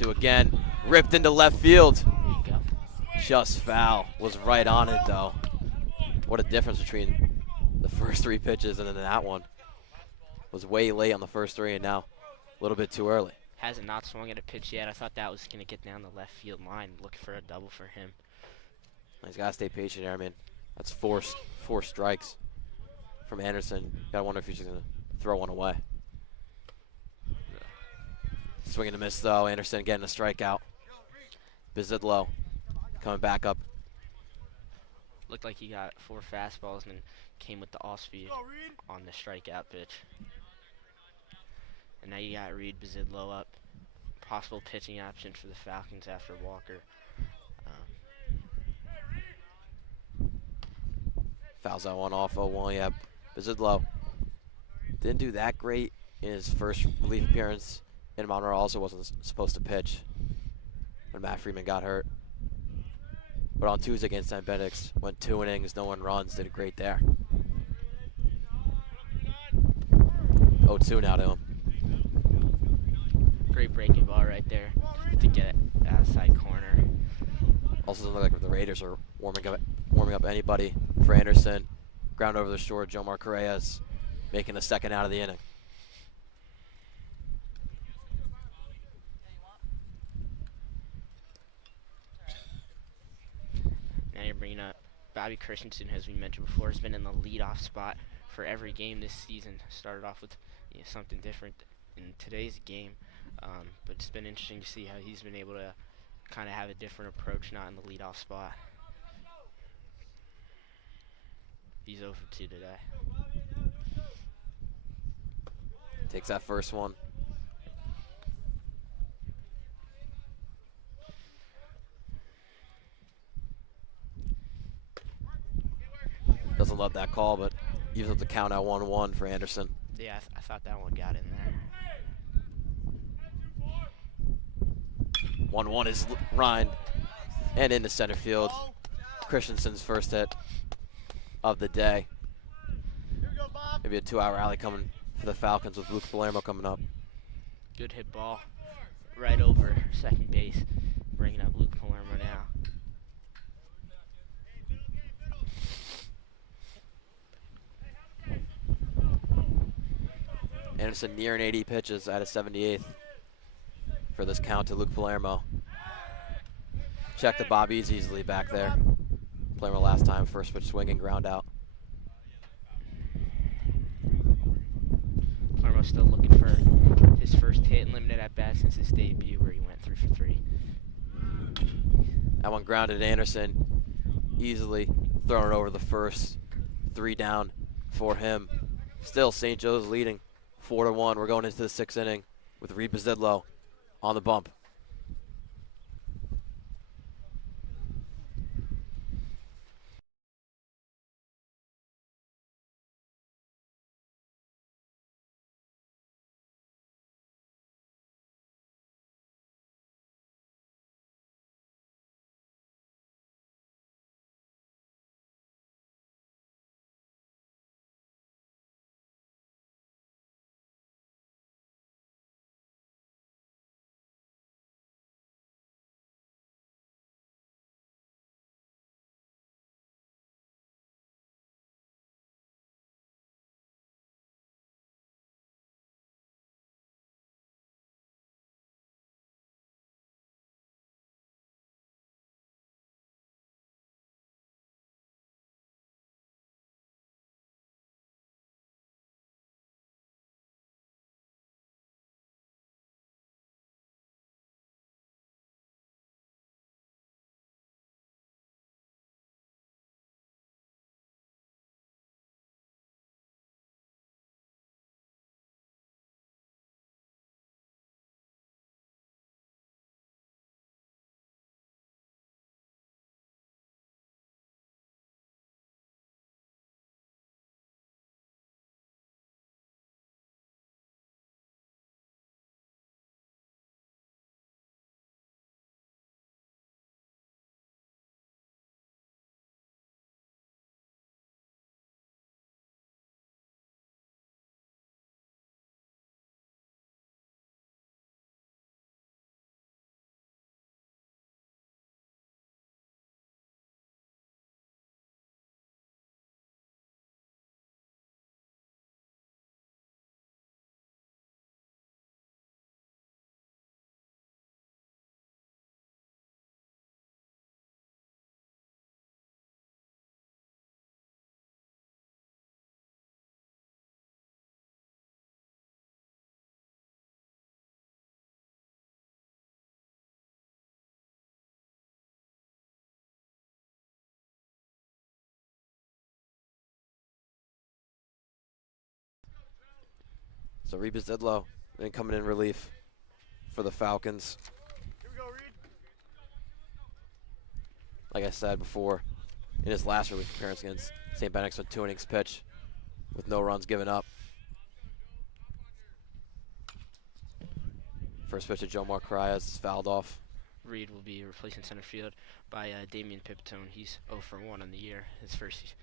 To again, ripped into left field. There you go. Just foul. Was right on it though. What a difference between the first 3 pitches and then that one. Was way late on the first 3 and now a little bit too early. Hasn't not swung at a pitch yet. I thought that was going to get down the left field line, looking for a double for him. He's got to stay patient here. I mean, that's four strikes from Anderson. Got to wonder if he's just going to throw one away. Swinging a miss though. Anderson getting a strikeout. Bizidlo coming back up Looked like he got 4 fastballs and then came with the off speed Go, Reed. on the strikeout pitch. And now you got Reed Bazidlo up. Possible pitching option for the Falcons after Walker. Fouls that one off 0-1. Yeah, Bazidlo didn't do that great in his first relief appearance. And Monroe also wasn't supposed to pitch when Matt Freeman got hurt. But on Tuesday against St. Benedict's, went 2 innings, no one runs, did great there. 0-2 now to him. Great breaking ball right there to get it outside corner. Also doesn't look like the Raiders are warming up anybody for Anderson. Ground over the shore, Jomar Correa's making the second out of the inning. Now you're bringing up Bobby Christensen, as we mentioned before, has been in the leadoff spot for every game this season. Started off with something different in today's game, but it's been interesting to see how he's been able to kind of have a different approach, not in the leadoff spot. He's over 2 today. Takes that first one. Doesn't love that call, but even up the count at 1-1 for Anderson. Yeah, I thought that one got in there. 1-1 is Ryan, and into center field. Christensen's first hit of the day. Here we go, Bob. Maybe a 2-hour rally coming for the Falcons with Luke Palermo coming up. Good hit ball right over second base, bringing up Luke Palermo now. Anderson nearing 80 pitches at a 78th for this count to Luke Palermo. Check the Bob easily back there. Palermo last time, first pitch swinging, ground out. Palermo still looking for his first hit and limited at bat since his debut, where he went 3 for 3. That one grounded Anderson, easily throwing it over the first. 3 down for him. Still St. Joe's leading 4-1. We're going into the 6th inning with Reed Bazidlo on the bump. So Reed Bezidlo then coming in relief for the Falcons. Here we go, Reed. Like I said before, in his last relief appearance against St. Benedict's with 2 innings pitch with no runs given up. First pitch to Joe Marcarias is fouled off. Reed will be replacing center field by Damian Pipitone. He's 0 for 1 on the year, his first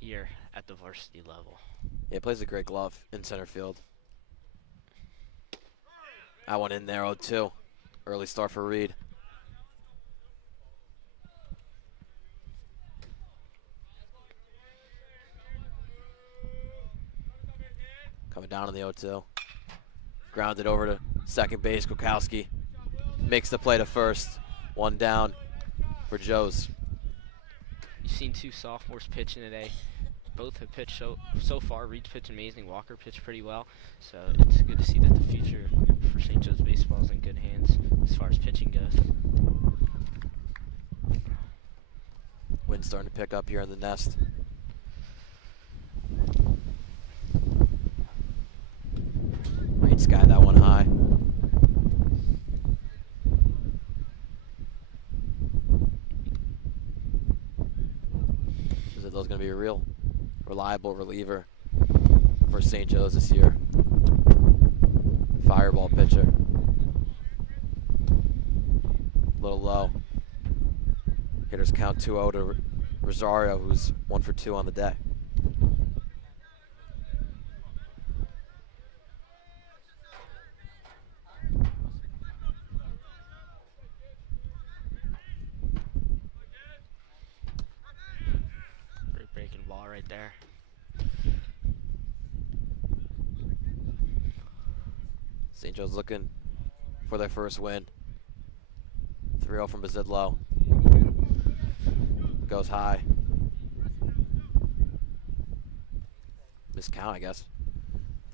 year at the varsity level. Yeah, he plays a great glove in center field. That one in there, 0-2. Early start for Reed. Coming down on the 0-2. Grounded over to second base. Kukowski makes the play to first. 1 down for Joes. You've seen 2 sophomores pitching today. Both have pitched so far. Reed's pitched amazing. Walker pitched pretty well. So it's good to see that the future for St. Joe's baseball is in good hands as far as pitching goes. Wind's starting to pick up here in the nest. Reed sky that one high. Bezidlo's going to be a real reliable reliever for St. Joe's this year. Fireball pitcher. A little low. Hitters count 2-0 to Rosario, who's 1 for 2 on the day. Great breaking ball right there. St. Joe's looking for their first win. 3-0 from Bezidlo. Goes high. Miscount, I guess.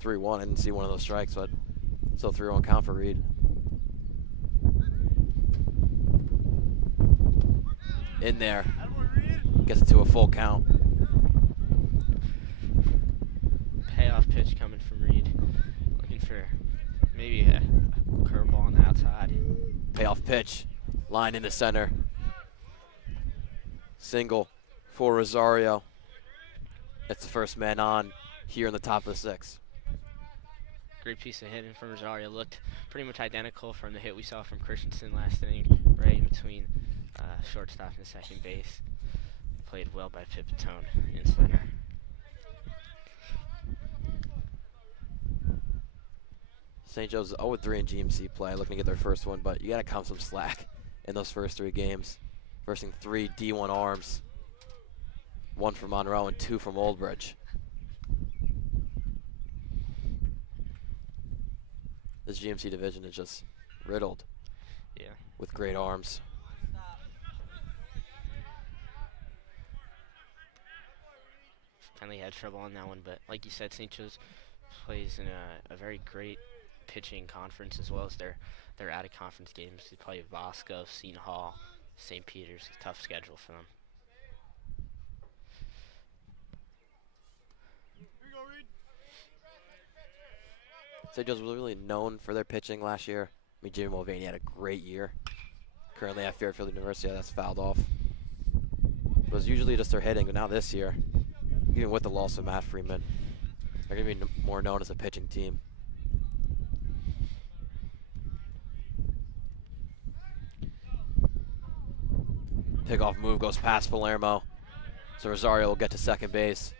3-1. I didn't see one of those strikes, but still 3-1 count for Reed. In there. Gets it to a full count. Payoff pitch coming from Reed. Looking for maybe a curveball on the outside. Payoff pitch. Line into center. Single for Rosario. It's the first man on here in the top of the 6th. Great piece of hitting from Rosario. Looked pretty much identical from the hit we saw from Christensen last inning, right in between shortstop and second base. Played well by Pipitone in center. St. Joe's 0-3 in GMC play, looking to get their first one, but you got to count some slack in those first 3 games. Versing 3 D1 arms, 1 from Monroe and 2 from Old Bridge. This GMC division is just riddled with great arms. Finally had trouble on that one, but like you said, St. Joe's plays in a very great pitching conference as well as their out-of-conference games. They play Bosco, Seton Hall, St. Peter's. A tough schedule for them. St. Joe's was really known for their pitching last year. I mean, Jimmy Mulvaney had a great year. Currently at Fairfield University, that's fouled off. It was usually just their hitting, but now this year, even with the loss of Matt Freeman, they're going to be more known as a pitching team. Pickoff move goes past Palermo, so Rosario will get to second base.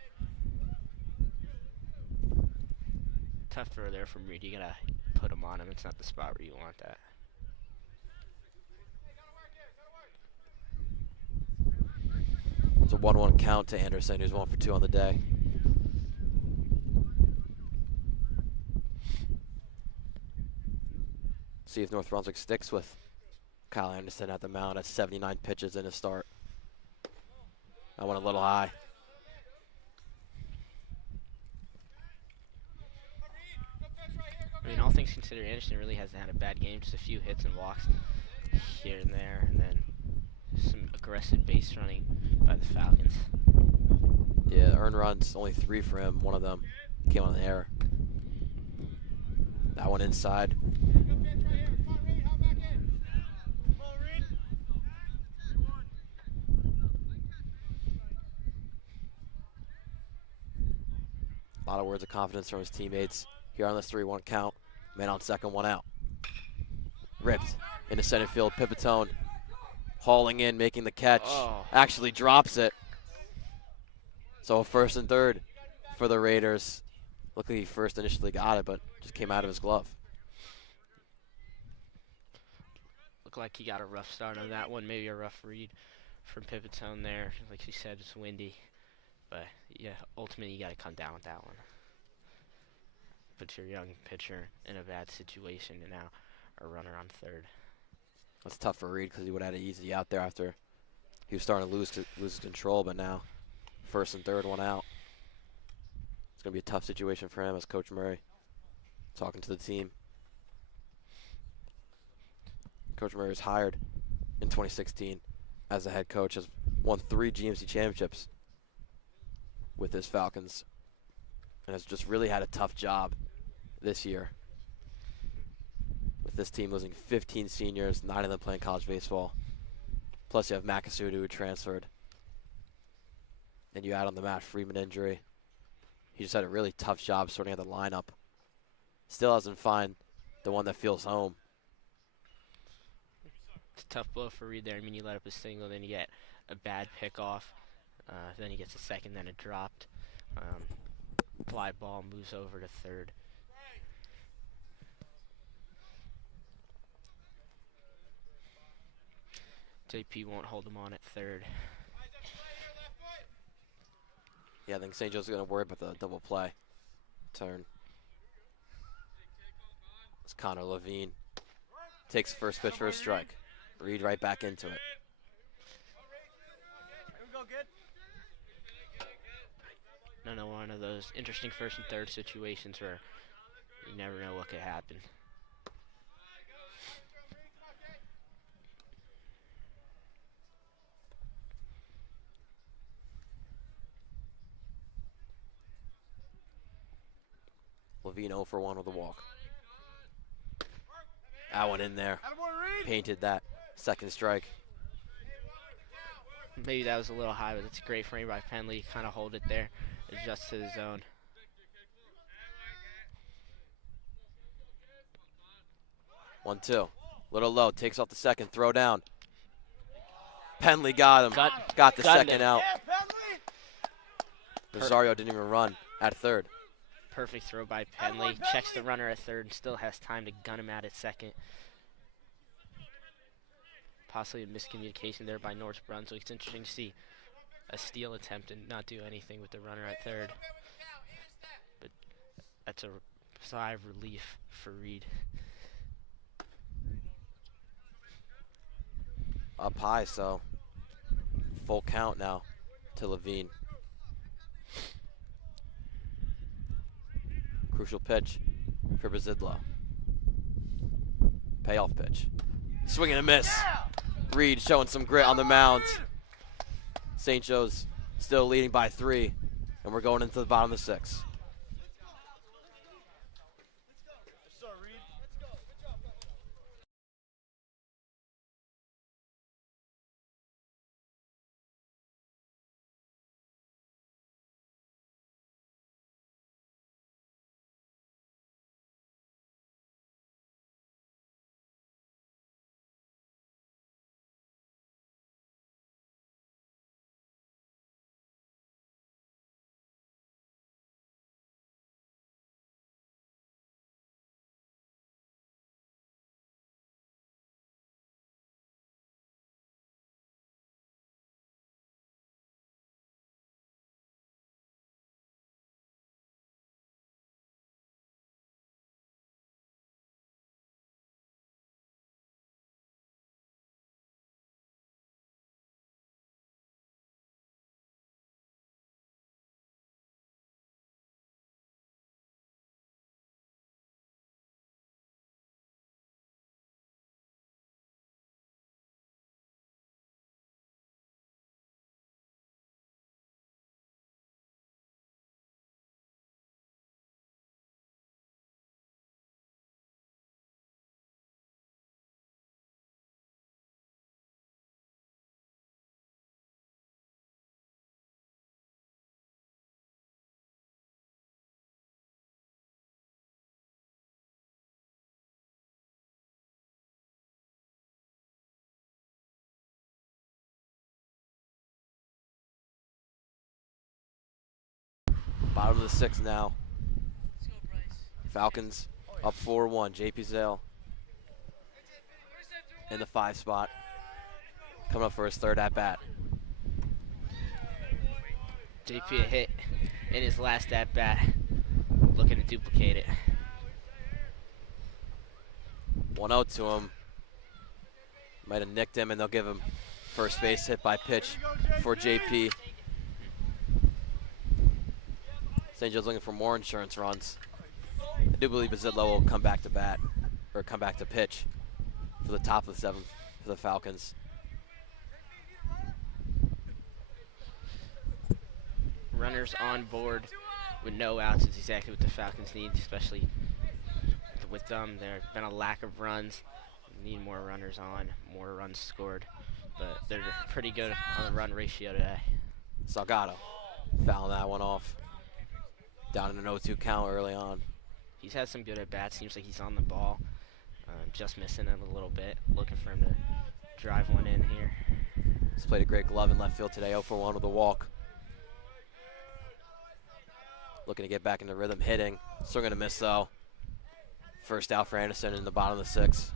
Tough throw there from Reed. You gotta put him on him. It's not the spot where you want that. It's a 1-1 count to Anderson, who's 1 for 2 on the day. See if North Brunswick sticks with Kyle Anderson at the mound at 79 pitches in his start. That went a little high. I mean, all things considered, Anderson really hasn't had a bad game. Just a few hits and walks here and there, and then some aggressive base running by the Falcons. Yeah, earned runs, only 3 for him. One of them came on the error. That one inside. Good pitch right here. Come on, Reed. Hop back in. Come on, Reed. A lot of words of confidence from his teammates here on this 3-1 count. Man on second, one out. Ripped into center field. Pipitone hauling in, making the catch. Oh. Actually drops it. So first and third for the Raiders. Looked like he first initially got it, but just came out of his glove. Looked like he got a rough start on that one. Maybe a rough read from Pipitone there. Like you said, it's windy. But, yeah, ultimately you got to come down with that one. Put your young pitcher in a bad situation, and now a runner on third. That's tough for Reed because he would have had it easy out there after he was starting to lose his control, but now first and third, one out. It's going to be a tough situation for him as Coach Murray talking to the team. Coach Murray was hired in 2016 as a head coach, has won 3 GMC championships with his Falcons, and has just really had a tough job this year. With this team losing 15 seniors, 9 of them playing college baseball. Plus you have Matt Casudu who transferred. And you add on the Matt Freeman injury. He just had a really tough job sorting out the lineup. Still hasn't found the one that feels home. It's a tough blow for Reed there. I mean, you let up a single, then you get a bad pickoff. Then he gets a second, then it dropped. Fly ball moves over to third. JP won't hold him on at third. Yeah, I think St. Joe's going to worry about the double play turn. It's Connor Levine. Takes the first pitch for a strike. Reed right back into it. Another one of those interesting first and third situations where you never know what could happen. Levine 0 for 1 with a walk. That one in there. Painted that second strike. Maybe that was a little high, but it's a great frame by Penley. Kind of hold it there, adjust to the zone. 1-2. Little low. Takes off the second. Throw down. Penley got him. Got the second out. Rosario didn't even run at third. Perfect throw by Penley. Checks the runner at third and still has time to gun him out at second. Possibly a miscommunication there by North Brunswick. It's interesting to see a steal attempt and not do anything with the runner at third. But that's a sigh of relief for Reed. Up high, so full count now to Levine. Crucial pitch for Bazidlo. Payoff pitch. Swing and a miss. Reed showing some grit on the mound. St. Joe's still leading by 3, and we're going into the bottom of the 6th. Bottom of the 6th now. Falcons up 4-1. JP Zale in the 5 spot. Coming up for his 3rd at-bat. JP a hit in his last at-bat. Looking to duplicate it. 1-0 to him. Might have nicked him, and they'll give him first base hit by pitch for JP. St. Joe's looking for more insurance runs. I do believe Bazidlo will come back to bat, or come back to pitch for the top of the 7th for the Falcons. Runners on board with no outs is exactly what the Falcons need, especially with them. There's been a lack of runs. Need more runners on, more runs scored, but they're pretty good on the run ratio today. Salgado fouling that one off. Down in an 0-2 count early on. He's had some good at-bats. Seems like he's on the ball. Just missing it a little bit. Looking for him to drive one in here. He's played a great glove in left field today, 0-for-1 with a walk. Looking to get back into rhythm, hitting. Still going to miss, though. First out for Anderson in the bottom of the 6th.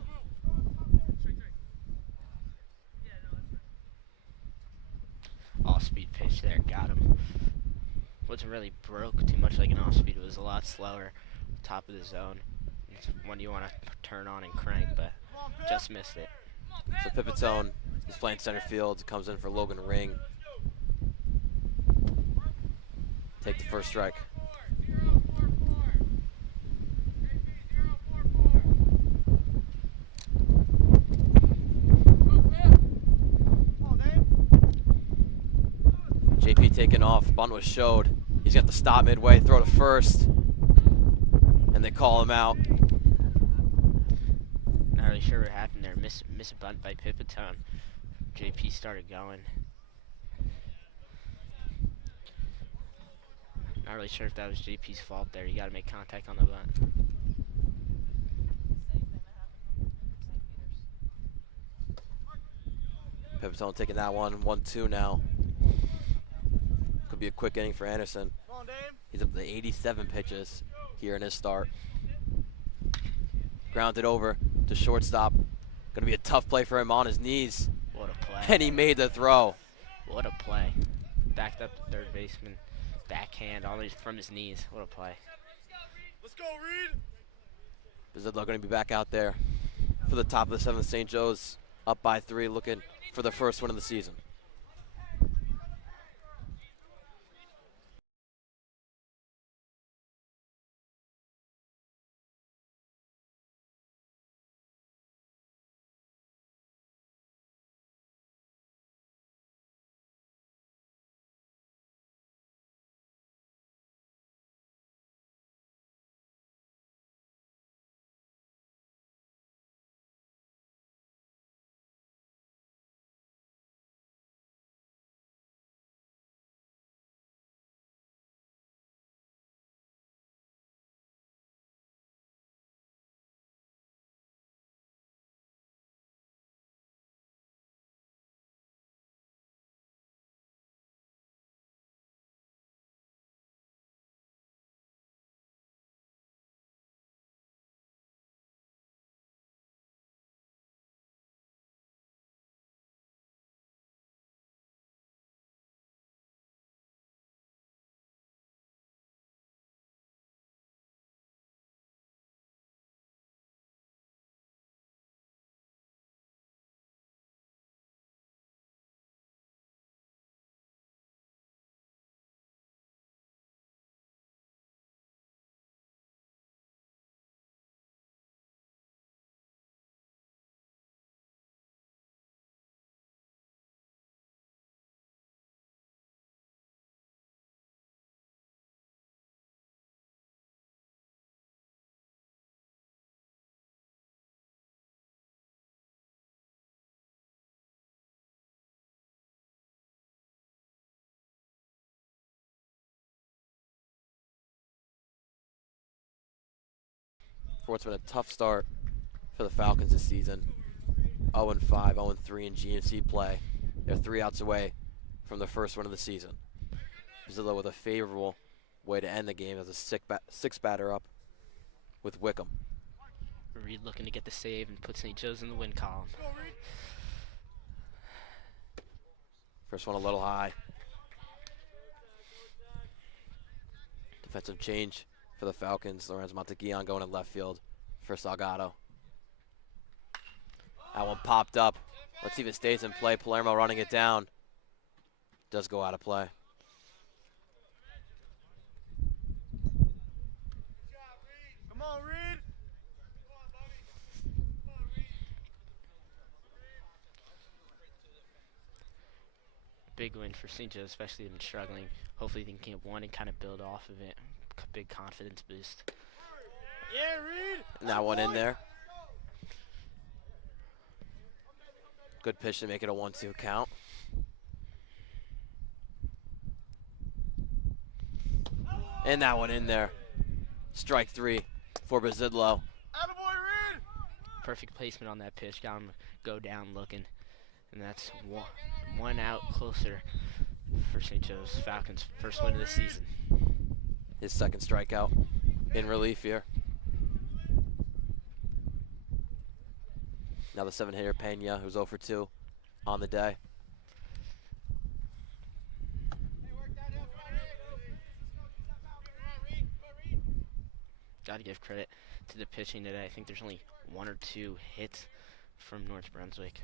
Off-speed pitch there, got him. Wasn't really broke too much like an off-speed. It was a lot slower, top of the zone. It's one you want to turn on and crank, but just missed it. So Pipitone, he's playing center field, comes in for Logan Ring. Take the first strike. JP taking off, bunt was showed. He's got the stop midway, throw to first, and they call him out. Not really sure what happened there. Miss a bunt by Pipitone. JP started going. Not really sure if that was JP's fault there. You got to make contact on the bunt. Pipitone taking that one, 1-2 now. Could be a quick inning for Anderson. He's up to 87 pitches here in his start. Grounded over to shortstop. Gonna be a tough play for him on his knees. What a play. And he made the throw. What a play. Backed up the 3rd baseman. Backhand always from his knees. What a play. Let's go, Reed. Bazidlo gonna be back out there for the top of the 7th. St. Joe's up by 3, looking for the first win of the season. For what's been a tough start for the Falcons this season. 0-5, 0-3 in GMC play. They're 3 outs away from the first win of the season. Bazidlo with a favorable way to end the game as a six batter up with Wickham. Reed looking to get the save and put St. Joe's in the win column. First one a little high. Defensive change for the Falcons. Lorenz Monteguion going in left field for Salgado. That one popped up. Let's see if it stays in play. Palermo running it down. Does go out of play. Come on, Reed. Big win for St. Joe, especially they've been struggling. Hopefully they can get one and kind of build off of it. Big confidence boost. Yeah, Reed. And that one in there. Good pitch to make it a 1-2 count. And that one in there. Strike 3 for Bazidlo. Attaboy, Reed. Perfect placement on that pitch. Got him to go down looking. And that's one out closer for St. Joe's Falcons' first win of the season. His second strikeout in relief here. Now the 7-hitter Pena, who's 0 for 2 on the day. Got to give credit to the pitching today. I think there's only 1 or 2 hits from North Brunswick.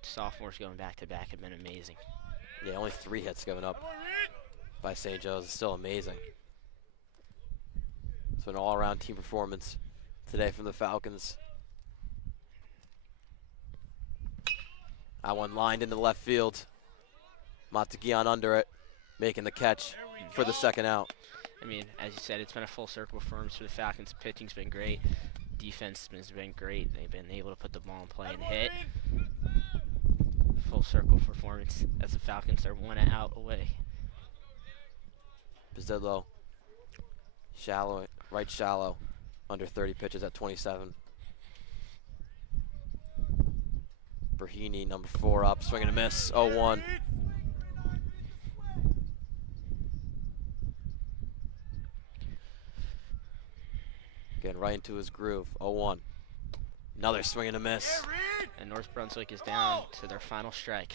Sophomores going back-to-back have been amazing. Yeah, only 3 hits given up by St. Joe's. It's still amazing. So an all-around team performance today from the Falcons. That one lined into left field. Monteguion under it, making the catch for the second out. I mean, as you said, it's been a full circle performance for the Falcons. Pitching's been great. Defense has been great. They've been able to put the ball in play and hit. Full circle performance as the Falcons are 1 out away. Bazidlo, shallow, right shallow, under 30 pitches at 27. Berhini, number 4 up, swing and a miss, 0-1. Getting right into his groove, 0-1. Another swing and a miss. And North Brunswick is down to their final strike.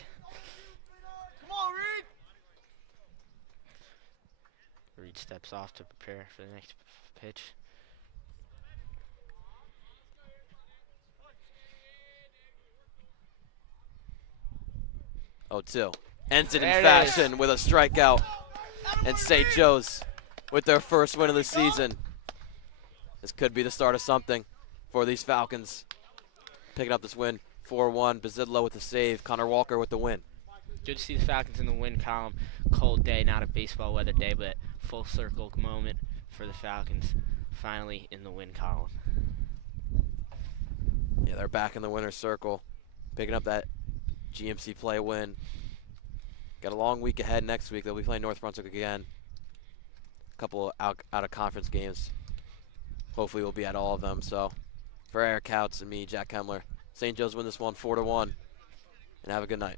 Come on, Reed. Reed steps off to prepare for the next pitch. 0-2. Ends it in There it fashion with a strikeout. And St. Joe's with their first win of the season. This could be the start of something for these Falcons. Picking up this win, 4-1. Bazidlo with the save. Connor Walker with the win. Good to see the Falcons in the win column. Cold day, not a baseball weather day, but full circle moment for the Falcons. Finally in the win column. Yeah, they're back in the winner's circle. Picking up that GMC play win. Got a long week ahead next week. They'll be playing North Brunswick again. A couple out of conference games. Hopefully we'll be at all of them. So for Eric Couts and me, Jack Kemmler, St. Joe's win this one 4-1. And have a good night.